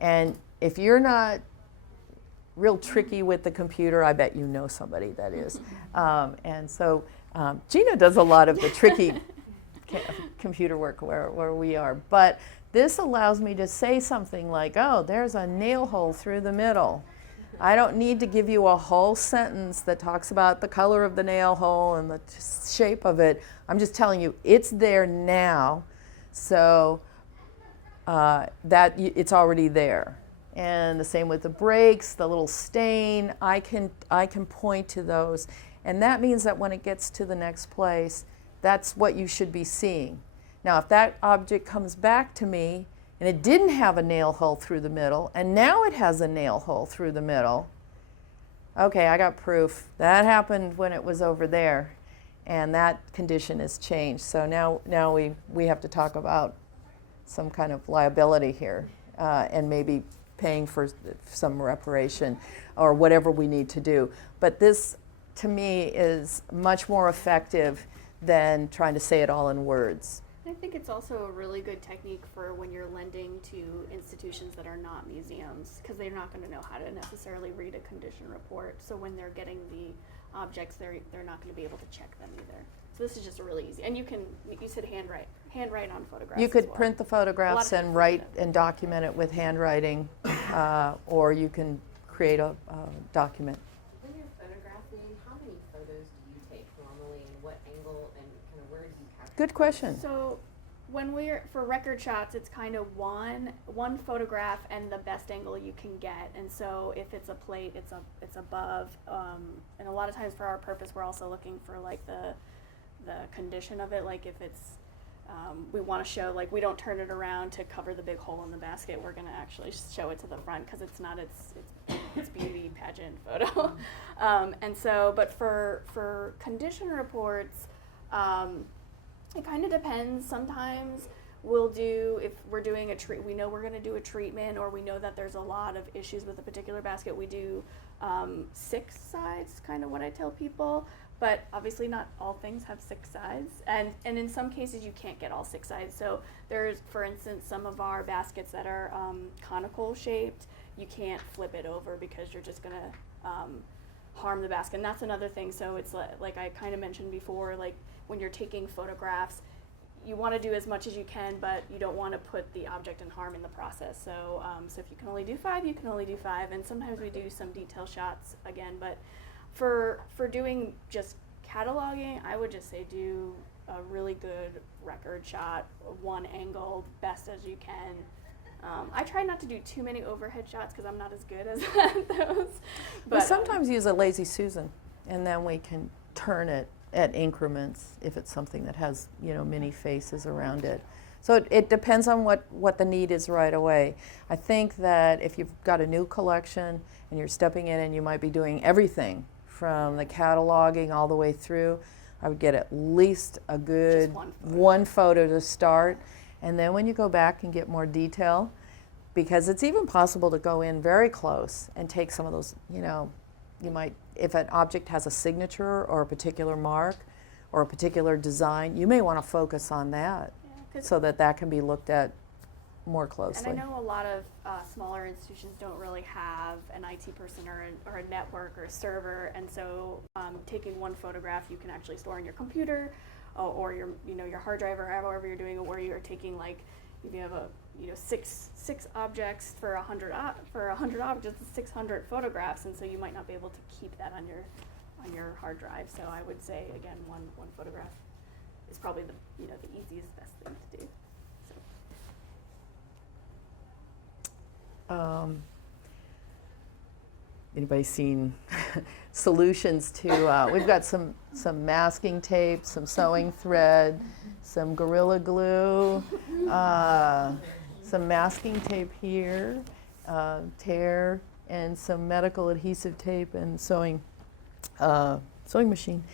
and if you're not real tricky with the computer, I bet you know somebody that is. And so Gina does a lot of the tricky computer work where we are. But this allows me to say something like, oh, there's a nail hole through the middle. I don't need to give you a whole sentence that talks about the color of the nail hole and the shape of it. I'm just telling you, it's there now, so that it's already there. And the same with the breaks, the little stain, I can point to those. And that means that when it gets to the next place, that's what you should be seeing. Now, if that object comes back to me and it didn't have a nail hole through the middle, and now it has a nail hole through the middle, okay, I got proof. That happened when it was over there, and that condition has changed. So now we have to talk about some kind of liability here, and maybe paying for some reparation or whatever we need to do. But this, to me, is much more effective than trying to say it all in words. I think it's also a really good technique for when you're lending to institutions that are not museums, because they're not going to know how to necessarily read a condition report. So when they're getting the objects, they're not going to be able to check them either. So this is just a really easy, and you said handwrite on photographs. You could as well. print the photographs and write and document it with handwriting, or you can create a document. When you're photographing, how many photos do you take normally, and what angle, and kind of where do you capture? Good question. So when for record shots, it's kind of one photograph and the best angle you can get. And so if it's a plate, it's above. And a lot of times for our purpose, we're also looking for like the condition of it. Like if it's we want to show, like, we don't turn it around to cover the big hole in the basket. We're going to actually show it to the front because it's not its beauty pageant photo. And so, but for condition reports, it kind of depends. Sometimes we'll do, if we're doing we know we're going to do a treatment, or we know that there's a lot of issues with a particular basket, we do 6 sides, kind of what I tell people. But obviously not all things have 6 sides, and in some cases you can't get all 6 sides. So there's, for instance, some of our baskets that are conical shaped, you can't flip it over because you're just gonna harm the basket. And that's another thing. So it's like I kind of mentioned before, like when you're taking photographs, you want to do as much as you can, but you don't want to put the object in harm in the process. So so if you can only do 5, you can only do 5, and sometimes we do some detail shots again, but for doing just cataloging, I would just say do a really good record shot, one angle, best as you can. I try not to do too many overhead shots because I'm not as good as those. But sometimes use a lazy Susan, and then we can turn it at increments if it's something that has, you know, many faces around it. So it depends on what the need is right away. I think that if you've got a new collection and you're stepping in and you might be doing everything from the cataloging all the way through, I would get at least a good one photo to start. And then when you go back and get more detail, because it's even possible to go in very close and take some of those, you know, you might, if an object has a signature or a particular mark or a particular design, you may want to focus on that so that that can be looked at more closely. And I know a lot of smaller institutions don't really have an IT person or a network or a server, and so taking one photograph you can actually store on your computer or your, you know, your hard drive or however you're doing it, where you're taking, like, if you have a, you know, six objects for 100 objects, it's 600 photographs, and so you might not be able to keep that on your hard drive. So I would say, again, one photograph is probably the, you know, the easiest, best thing to do. Anybody seen solutions to, we've got some masking tape, some sewing thread, some Gorilla Glue, some masking tape here, tear, and some medical adhesive tape and sewing machine.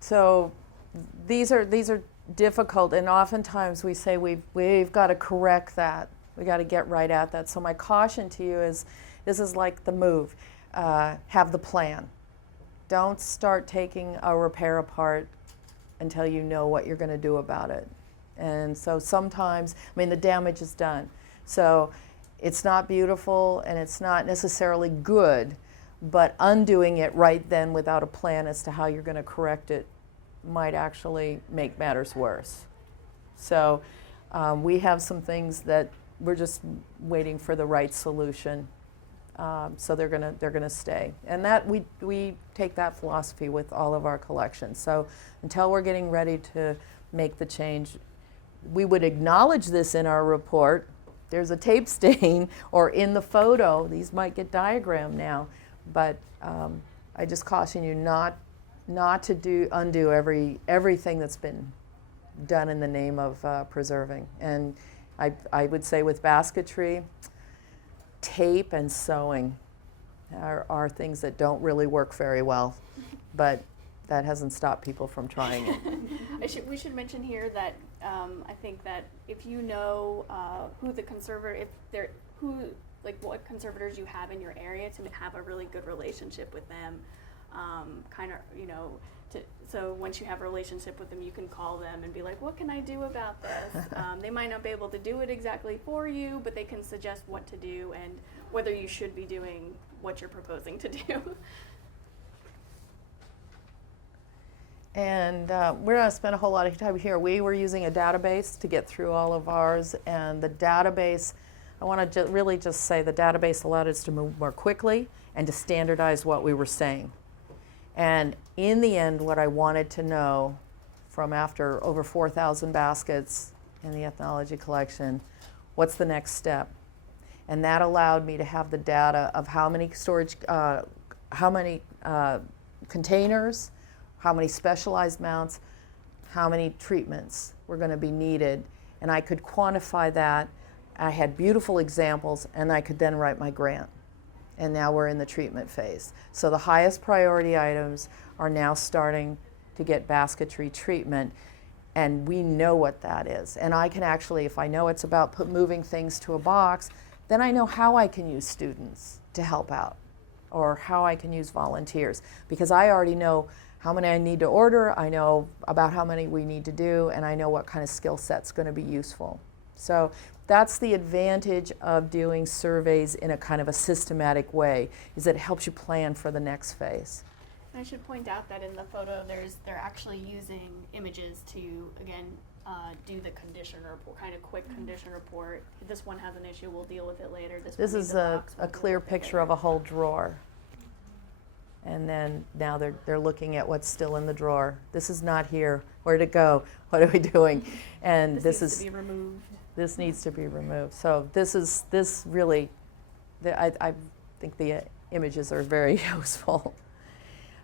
So these are difficult, and oftentimes we say we've got to correct that. We got to get right at that. So my caution to you is, this is like the move. Have the plan. Don't start taking a repair apart until you know what you're going to do about it. And so sometimes, I mean, the damage is done. So it's not beautiful and it's not necessarily good, but undoing it right then without a plan as to how you're going to correct it might actually make matters worse. So we have some things that we're just waiting for the right solution. So they're gonna stay, and that we take that philosophy with all of our collections. So until we're getting ready to make the change, we would acknowledge this in our report. There's a tape stain, or in the photo, these might get diagrammed now, but I just caution you not to undo everything that's been done in the name of preserving. And I would say with basketry, tape and sewing are things that don't really work very well, but that hasn't stopped people from trying it. We should mention here that I think that if you know who the conservator, what conservators you have in your area, to have a really good relationship with them, so once you have a relationship with them, you can call them and be like, what can I do about this? They might not be able to do it exactly for you, but they can suggest what to do and whether you should be doing what you're proposing to do. And we're not going to spend a whole lot of time here. We were using a database to get through all of ours, and the database, I want to really just say the database allowed us to move more quickly and to standardize what we were saying. And in the end, what I wanted to know from after over 4,000 baskets in the ethnology collection, what's the next step? And that allowed me to have the data of how many containers, how many specialized mounts, how many treatments were going to be needed. And I could quantify that. I had beautiful examples, and I could then write my grant. And now we're in the treatment phase. So the highest priority items are now starting to get basketry treatment, and we know what that is. And I can actually, if I know it's about moving things to a box, then I know how I can use students to help out, or how I can use volunteers, because I already know how many I need to order, I know about how many we need to do, and I know what kind of skill set's going to be useful. So that's the advantage of doing surveys in a kind of a systematic way, is it helps you plan for the next phase. And I should point out that in the photo, they're actually using images to, again, do the condition report, kind of quick condition report. This one has an issue, we'll deal with it later. This is a clear picture of a whole drawer. And then now they're looking at what's still in the drawer. This is not here. Where'd it go? What are we doing? And This needs to be removed. this needs to be removed. So this really, I think the images are very useful.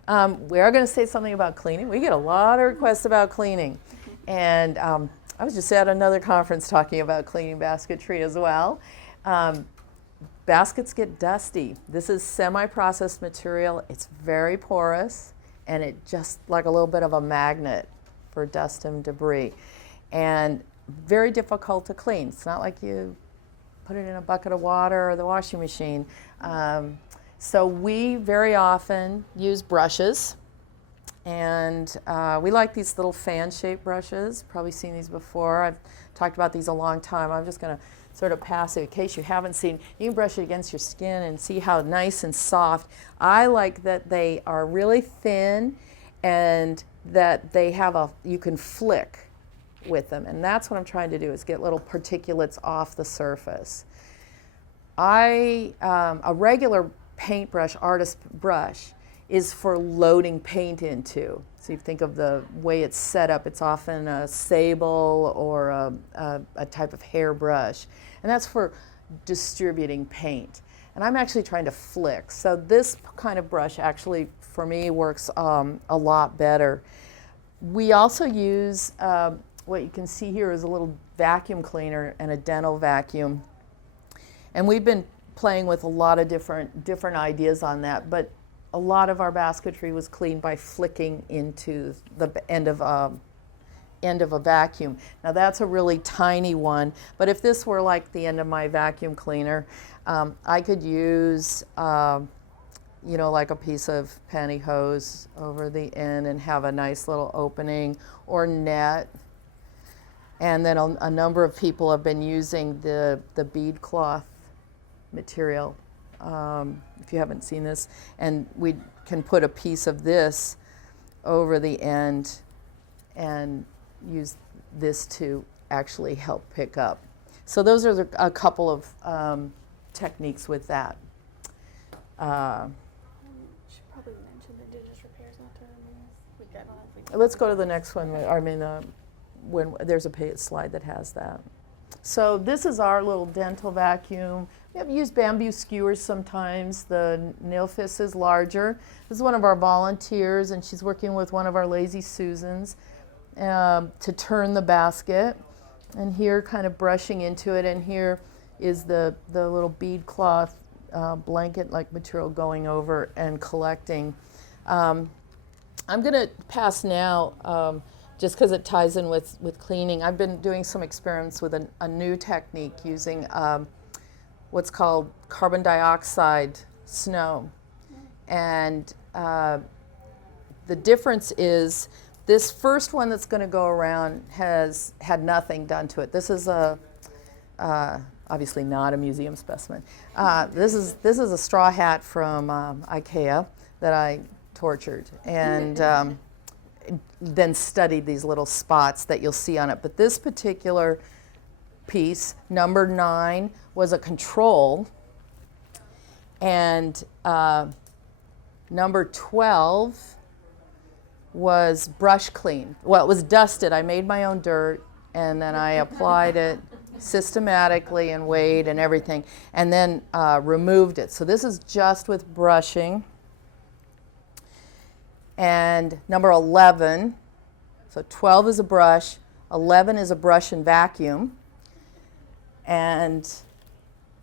We are going to say something about cleaning. We get a lot of requests about cleaning. And I was just at another conference talking about cleaning basketry as well. Baskets get dusty. This is semi-processed material. It's very porous, and it just like a little bit of a magnet for dust and debris. And very difficult to clean. It's not like you put it in a bucket of water or the washing machine. So we very often use brushes. And we like these little fan-shaped brushes. Probably seen these before. I've talked about these a long time. I'm just going to sort of pass it in case you haven't seen. You can brush it against your skin and see how nice and soft. I like that they are really thin and that they have you can flick with them. And that's what I'm trying to do, is get little particulates off the surface. A regular paintbrush, artist brush, is for loading paint into. So you think of the way it's set up, it's often a sable or a type of hairbrush. And that's for distributing paint. And I'm actually trying to flick. So this kind of brush actually, for me, works a lot better. We also use, what you can see here is a little vacuum cleaner and a dental vacuum. And we've been playing with a lot of different ideas on that, but a lot of our basketry was cleaned by flicking into the end of a vacuum. Now that's a really tiny one, but if this were like the end of my vacuum cleaner, I could use, like a piece of pantyhose over the end and have a nice little opening, or net. And then a number of people have been using the bead cloth material. If you haven't seen this, and we can put a piece of this over the end and use this to actually help pick up. So those are a couple of techniques with that. Should probably mention the indigenous repairs not to remove. Let's go to the next one. When there's a slide that has that. So this is our little dental vacuum. We have used bamboo skewers sometimes. The nail fist is larger. This is one of our volunteers, and she's working with one of our Lazy Susans to turn the basket. And here, kind of brushing into it, and here is the little bead cloth blanket-like material going over and collecting. I'm going to pass now, just because it ties in with cleaning. I've been doing some experiments with a new technique using what's called carbon dioxide snow. And the difference is this first one that's going to go around has had nothing done to it. This is obviously not a museum specimen. This is a straw hat from IKEA that I tortured and then studied these little spots that you'll see on it. But this particular piece, number 9, was a control, and number 12 was brush clean. Well, it was dusted. I made my own dirt, and then I applied it systematically and weighed and everything, and then removed it. So this is just with brushing. And number 11, so 12 is a brush, 11 is a brush and vacuum, and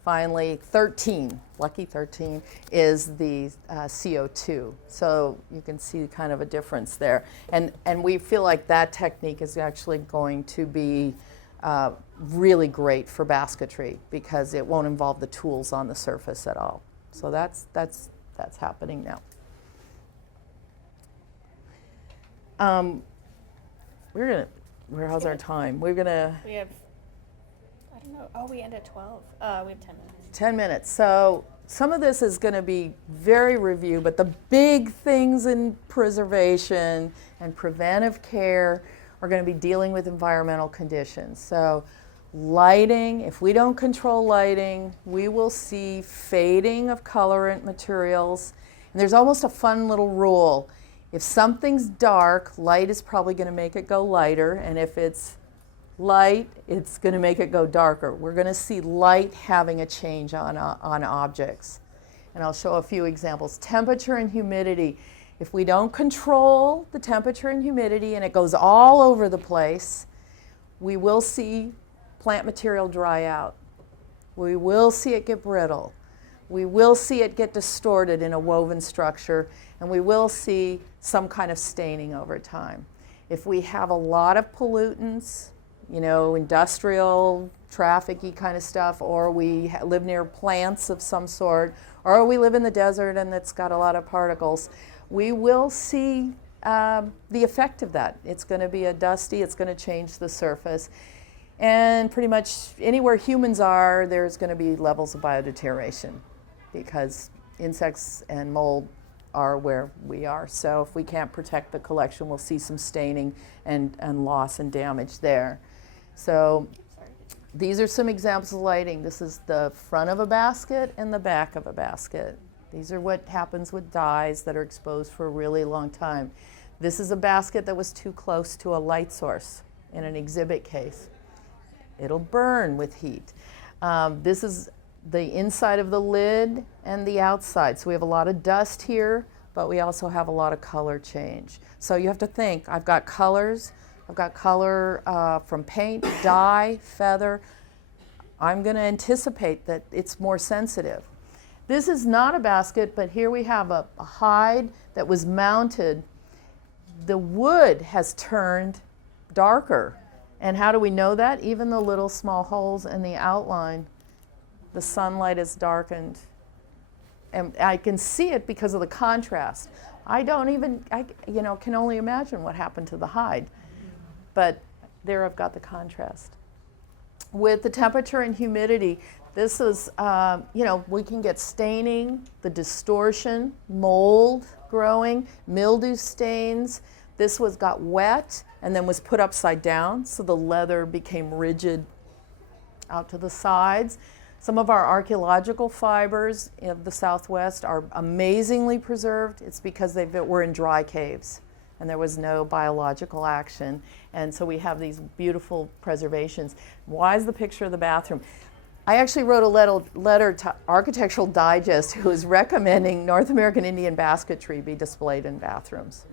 finally 13, lucky 13, is the CO2. So you can see kind of a difference there. And we feel like that technique is actually going to be really great for basketry because it won't involve the tools on the surface at all. So that's happening now. How's our time? We have, I don't know, we end at 12. We have 10 minutes. 10 minutes. So some of this is going to be very review, but the big things in preservation and preventive care are going to be dealing with environmental conditions. So lighting, if we don't control lighting, we will see fading of colorant materials And there's almost a fun little rule. If something's dark, light is probably going to make it go lighter, and if it's light, it's going to make it go darker. We're going to see light having a change on objects. And I'll show a few examples. Temperature and humidity. If we don't control the temperature and humidity and it goes all over the place, we will see plant material dry out. We will see it get brittle. We will see it get distorted in a woven structure, and we will see some kind of staining over time. If we have a lot of pollutants, industrial, traffic-y kind of stuff, or we live near plants of some sort, or we live in the desert and it's got a lot of particles, we will see the effect of that. It's going to be a dusty, it's going to change the surface. And pretty much anywhere humans are, there's going to be levels of biodeterioration because insects and mold are where we are. So if we can't protect the collection, we'll see some staining and loss and damage there. So these are some examples of lighting. This is the front of a basket and the back of a basket. These are what happens with dyes that are exposed for a really long time. This is a basket that was too close to a light source in an exhibit case. It'll burn with heat. This is the inside of the lid and the outside. So we have a lot of dust here, but we also have a lot of color change. So you have to think, I've got colors. I've got color from paint, dye, feather. I'm going to anticipate that it's more sensitive. This is not a basket, but here we have a hide that was mounted. The wood has turned darker. And how do we know that? Even the little small holes in the outline, the sunlight is darkened. And I can see it because of the contrast. I can only imagine what happened to the hide. But there I've got the contrast. With the temperature and humidity, this is, we can get staining, the distortion, mold growing, mildew stains. This got wet and then was put upside down, so the leather became rigid out to the sides. Some of our archaeological fibers of the Southwest are amazingly preserved. It's because they were in dry caves and there was no biological action. And so we have these beautiful preservations. Why is the picture of the bathroom? I actually wrote a letter to Architectural Digest, who is recommending North American Indian basketry be displayed in bathrooms.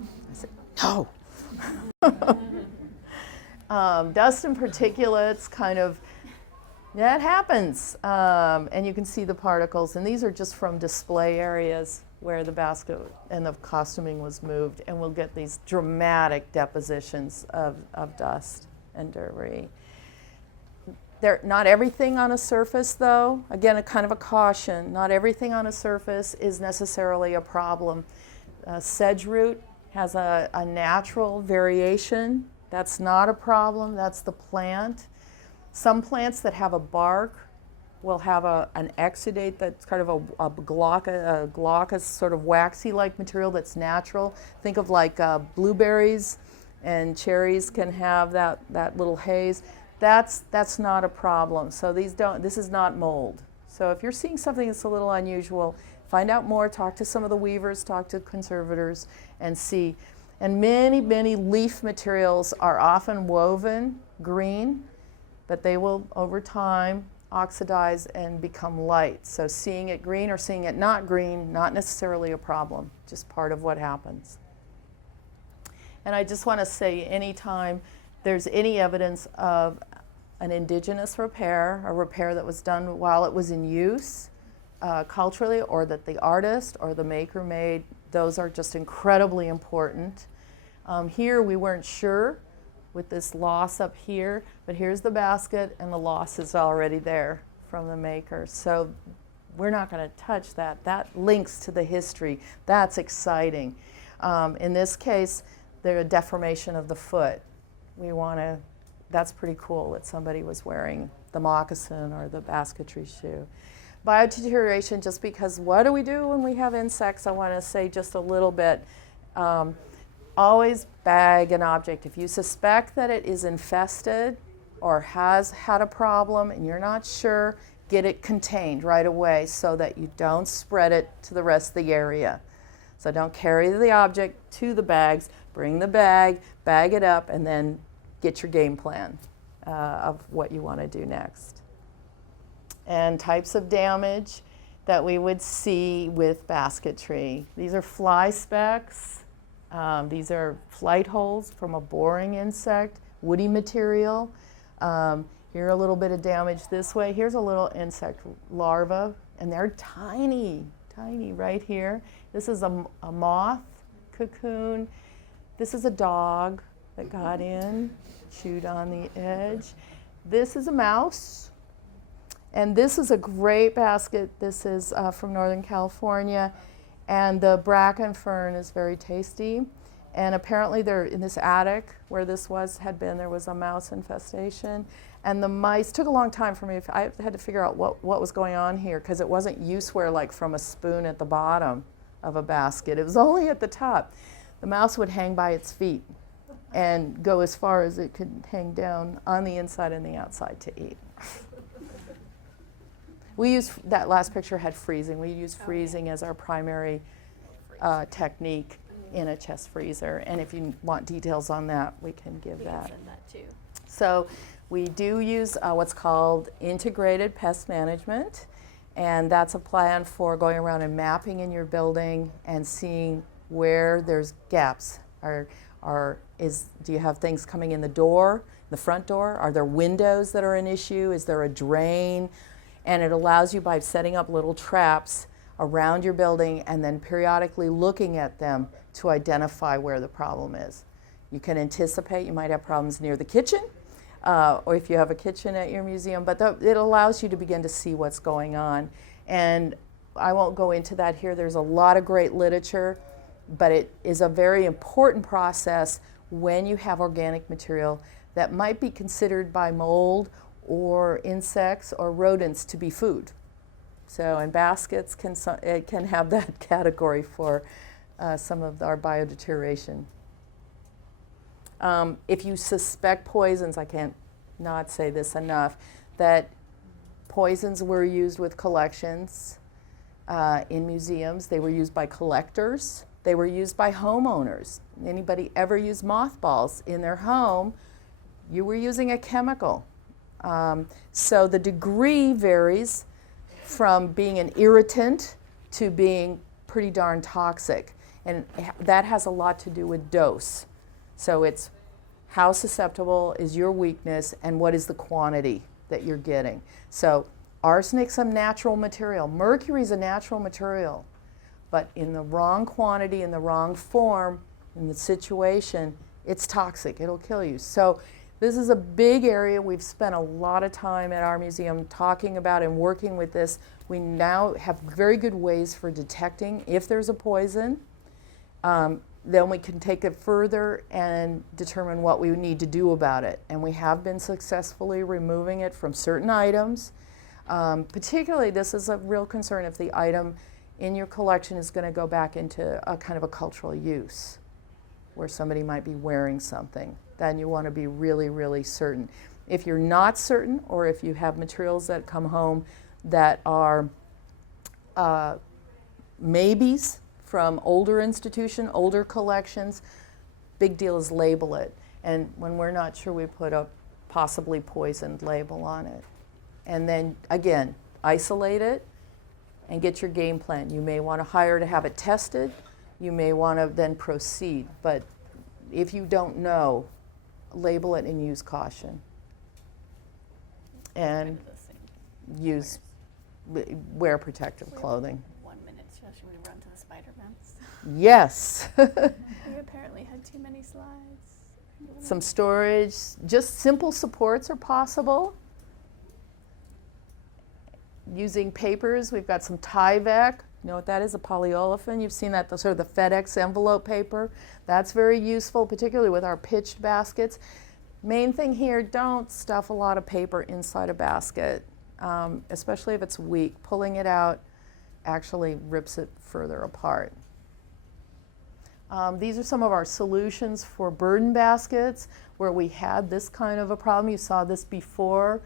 I said, no. Dust and particulates that happens. And you can see the particles. And these are just from display areas where the basket and the costuming was moved. And we'll get these dramatic depositions of dust and debris. Not everything on a surface, though. Again, a kind of a caution. Not everything on a surface is necessarily a problem. Sedge root has a natural variation. That's not a problem. That's the plant. Some plants that have a bark will have an exudate that's kind of a glaucous, sort of waxy-like material that's natural. Think of like blueberries and cherries can have that little haze. That's not a problem. So this is not mold. So if you're seeing something that's a little unusual, find out more, talk to some of the weavers, talk to conservators, and see. And many, many leaf materials are often woven green, but they will, over time, oxidize and become light. So seeing it green or seeing it not green, not necessarily a problem, just part of what happens. And I just want to say, anytime there's any evidence of an indigenous repair, a repair that was done while it was in use culturally, or that the artist or the maker made, those are just incredibly important. Here we weren't sure with this loss up here, but here's the basket and the loss is already there from the maker. So we're not going to touch that. That links to the history. That's exciting. In this case, there's a deformation of the foot. That's pretty cool that somebody was wearing the moccasin or the basketry shoe. Biodeterioration, just because what do we do when we have insects? I want to say just a little bit. Always bag an object. If you suspect that it is infested or has had a problem and you're not sure, get it contained right away so that you don't spread it to the rest of the area. So don't carry the object to the bags, bring the bag it up, and then get your game plan of what you want to do next. And types of damage that we would see with basketry. These are fly specks. These are flight holes from a boring insect, woody material. Here a little bit of damage this way. Here's a little insect larva, and they're tiny, tiny right here. This is a moth cocoon. This is a dog that got in, chewed on the edge. This is a mouse. And this is a great basket. This is from Northern California. And the bracken fern is very tasty. And apparently there, in this attic where this had been, there was a mouse infestation. And the mice, took a long time for me. I had to figure out what was going on here, because it wasn't use-wear like from a spoon at the bottom of a basket. It was only at the top. The mouse would hang by its feet and go as far as it could hang down on the inside and the outside to eat. We use, that last picture had freezing. We use freezing as our primary technique in a chest freezer. And if you want details on that, we can give that. Send that too. So we do use what's called integrated pest management. And that's a plan for going around and mapping in your building and seeing where there's gaps. Do you have things coming in the door, the front door? Are there windows that are an issue? Is there a drain? And it allows you, by setting up little traps around your building and then periodically looking at them, to identify where the problem is. You can anticipate you might have problems near the kitchen, or if you have a kitchen at your museum, but it allows you to begin to see what's going on. And I won't go into that here. There's a lot of great literature, but it is a very important process when you have organic material that might be considered by mold or insects or rodents to be food. So, and baskets can have that category for some of our biodeterioration. If you suspect poisons, I can't not say this enough, that poisons were used with collections in museums. They were used by collectors. They were used by homeowners. Anybody ever use mothballs in their home, you were using a chemical. So the degree varies from being an irritant to being pretty darn toxic. And that has a lot to do with dose. So it's how susceptible is your weakness and what is the quantity that you're getting. So arsenic's a natural material. Mercury's a natural material. But in the wrong quantity, in the wrong form, in the situation, it's toxic. It'll kill you. So this is a big area. We've spent a lot of time at our museum talking about and working with this. We now have very good ways for detecting if there's a poison. Then we can take it further and determine what we need to do about it. And we have been successfully removing it from certain items. Particularly, this is a real concern if the item in your collection is going to go back into a kind of a cultural use, where somebody might be wearing something. Then you want to be really, really certain. If you're not certain, or if you have materials that come home that are maybes from older institution, older collections, big deal is label it. And when we're not sure, we put a possibly poisoned label on it. And then, again, isolate it and get your game plan. You may want to hire to have it tested. You may want to then proceed. But if you don't know, label it and use caution. And wear protective clothing. 1 minute, so should we run to the spider vents? Yes. We apparently had too many slides. Some storage, just simple supports are possible. Using papers, we've got some Tyvek. You know what that is, a polyolefin? You've seen that, the sort of the FedEx envelope paper. That's very useful, particularly with our pitched baskets. Main thing here, don't stuff a lot of paper inside a basket, especially if it's weak. Pulling it out actually rips it further apart. These are some of our solutions for burden baskets where we had this kind of a problem. You saw this before.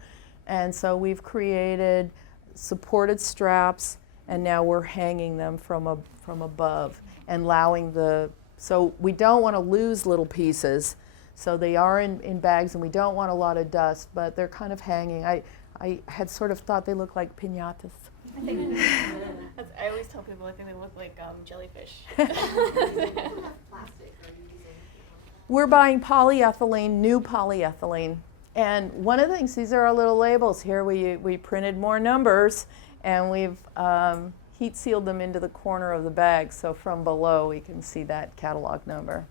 And so we've created supported straps, and now we're hanging them from above and allowing so we don't want to lose little pieces. So they are in bags, and we don't want a lot of dust, but they're kind of hanging. I had sort of thought they looked like piñatas. I think I always tell people I think they look like jellyfish. What kind of plastic are you using? We're buying polyethylene, new polyethylene. And one of the things, these are our little labels. Here we printed more numbers, and we've heat sealed them into the corner of the bag, so from below we can see that catalog number.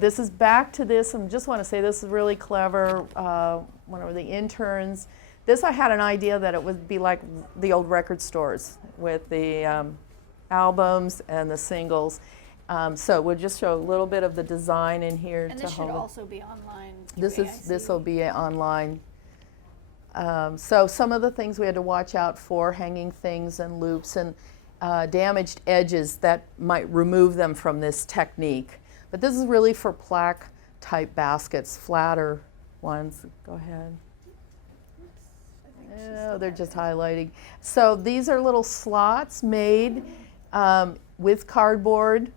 This is back to this, and just want to say this is really clever. One of the interns, this I had an idea that it would be like the old record stores with the albums and the singles. So we'll just show a little bit of the design in here. And this should also be online. This will be online. So some of the things we had to watch out for: hanging things and loops and damaged edges that might remove them from this technique. But this is really for plaque type baskets, flatter ones. Go ahead. Oh, they're just highlighting. So these are little slots made with cardboard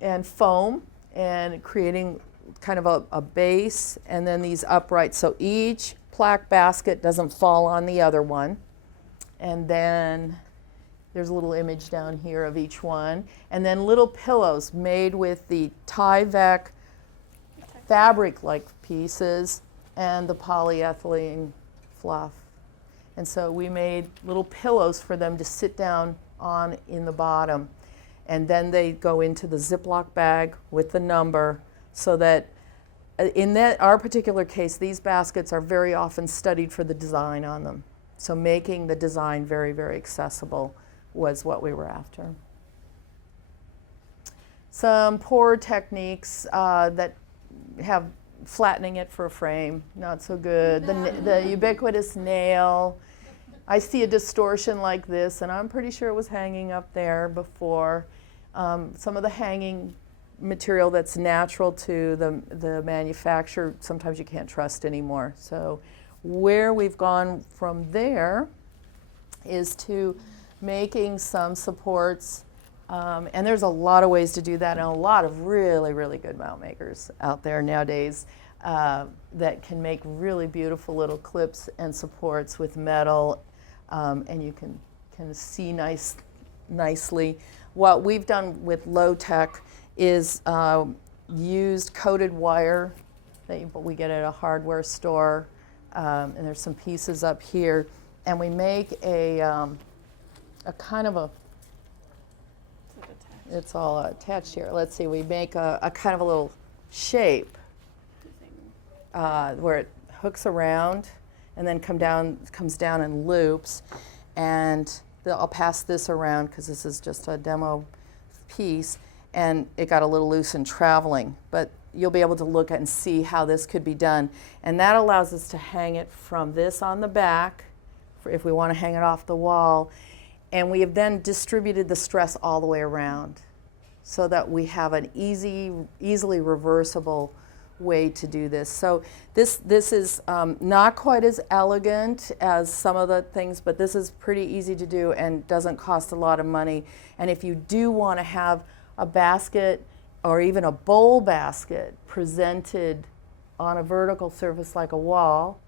and foam, and creating kind of a base, and then these uprights. So each plaque basket doesn't fall on the other one. And then there's a little image down here of each one. And then little pillows made with the Tyvek fabric-like pieces and the polyethylene fluff. And so we made little pillows for them to sit down on in the bottom. And then they go into the Ziploc bag with the number, so that in our particular case, these baskets are very often studied for the design on them. So making the design very, very accessible was what we were after. Some pour techniques that have flattening it for a frame, not so good. The ubiquitous nail. I see a distortion like this, and I'm pretty sure it was hanging up there before. Some of the hanging material that's natural to the manufacturer, sometimes you can't trust anymore. So where we've gone from there is to making some supports, and there's a lot of ways to do that, and a lot of really, really good mount makers out there nowadays that can make really beautiful little clips and supports with metal, and you can see nicely. What we've done with low tech is used coated wire that we get at a hardware store, and there's some pieces up here, and we make a kind of a, it's all attached here. Let's see, we make a kind of a little shape where it hooks around and then comes down and loops, and I'll pass this around because this is just a demo piece, and it got a little loose in traveling, but you'll be able to look at and see how this could be done. And that allows us to hang it from this on the back, if we want to hang it off the wall, and we have then distributed the stress all the way around so that we have an easily reversible way to do this. So this is not quite as elegant as some of the things, but this is pretty easy to do and doesn't cost a lot of money. And if you do want to have a basket or even a bowl basket presented on a vertical surface like a wall,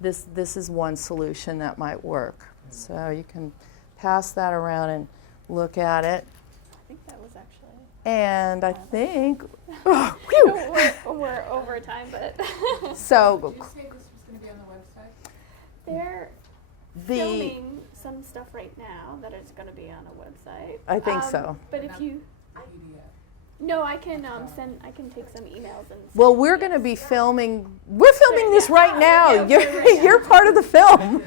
this is one solution that might work. So you can pass that around and look at it. I think that was actually. And I think, we're over time, but. So. Did you say this was going to be on the website? They're filming some stuff right now that is going to be on a website. I think so. But if you. No, I can take some emails and. Well, we're going to be filming. We're filming this right now. You're part of the film.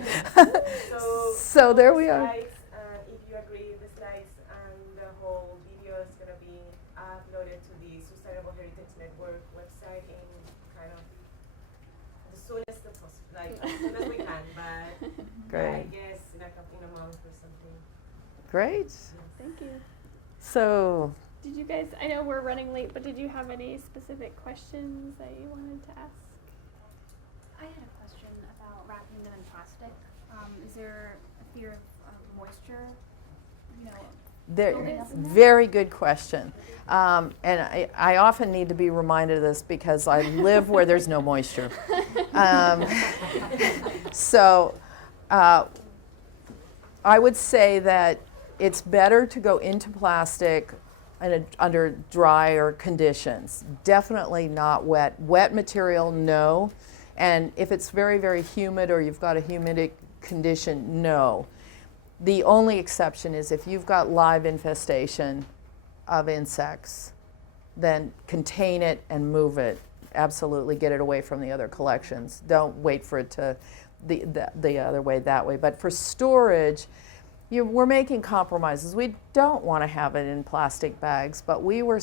So there we are. If you agree, the slides and the whole video is going to be uploaded to the Sustainable Heritage Network website in kind of as soon as we can, but Great. I guess in a month or something. Great. Thank you. So. Did you guys, I know we're running late, but did you have any specific questions that you wanted to ask? I had a question about wrapping them in plastic. Is there a fear of moisture? You know, There, very good question. And I often need to be reminded of this because I live where there's no moisture. So I would say that it's better to go into plastic under drier conditions. Definitely not wet. Wet material, no. And if it's very, very humid or you've got a humidic condition, no. The only exception is if you've got live infestation of insects, then contain it and move it. Absolutely get it away from the other collections. Don't wait for it to the other way, that way. But for storage, we're making compromises. We don't want to have it in plastic bags, but we were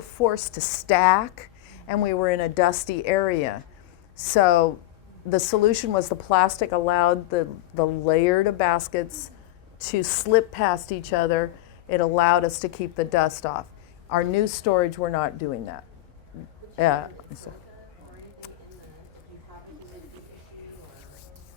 forced to stack, and we were in a dusty area. So the solution was the plastic allowed the layered of baskets to slip past each other. It allowed us to keep the dust off. Our new storage, we're not doing that.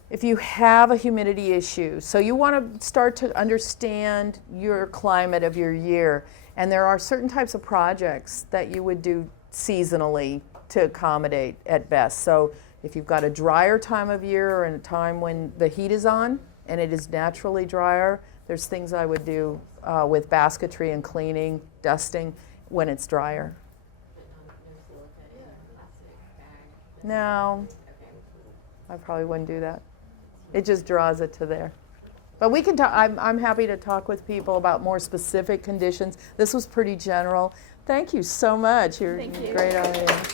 If you have a humidity issue, so you want to start to understand your climate of your year, and there are certain types of projects that you would do seasonally to accommodate at best. So if you've got a drier time of year or in a time when the heat is on and it is naturally drier, there's things I would do with basketry and cleaning, dusting when it's drier. No, I probably wouldn't do that. It just draws it to there. But we can talk, I'm happy to talk with people about more specific conditions. This was pretty general. Thank you so much. You're Thank you. great audience.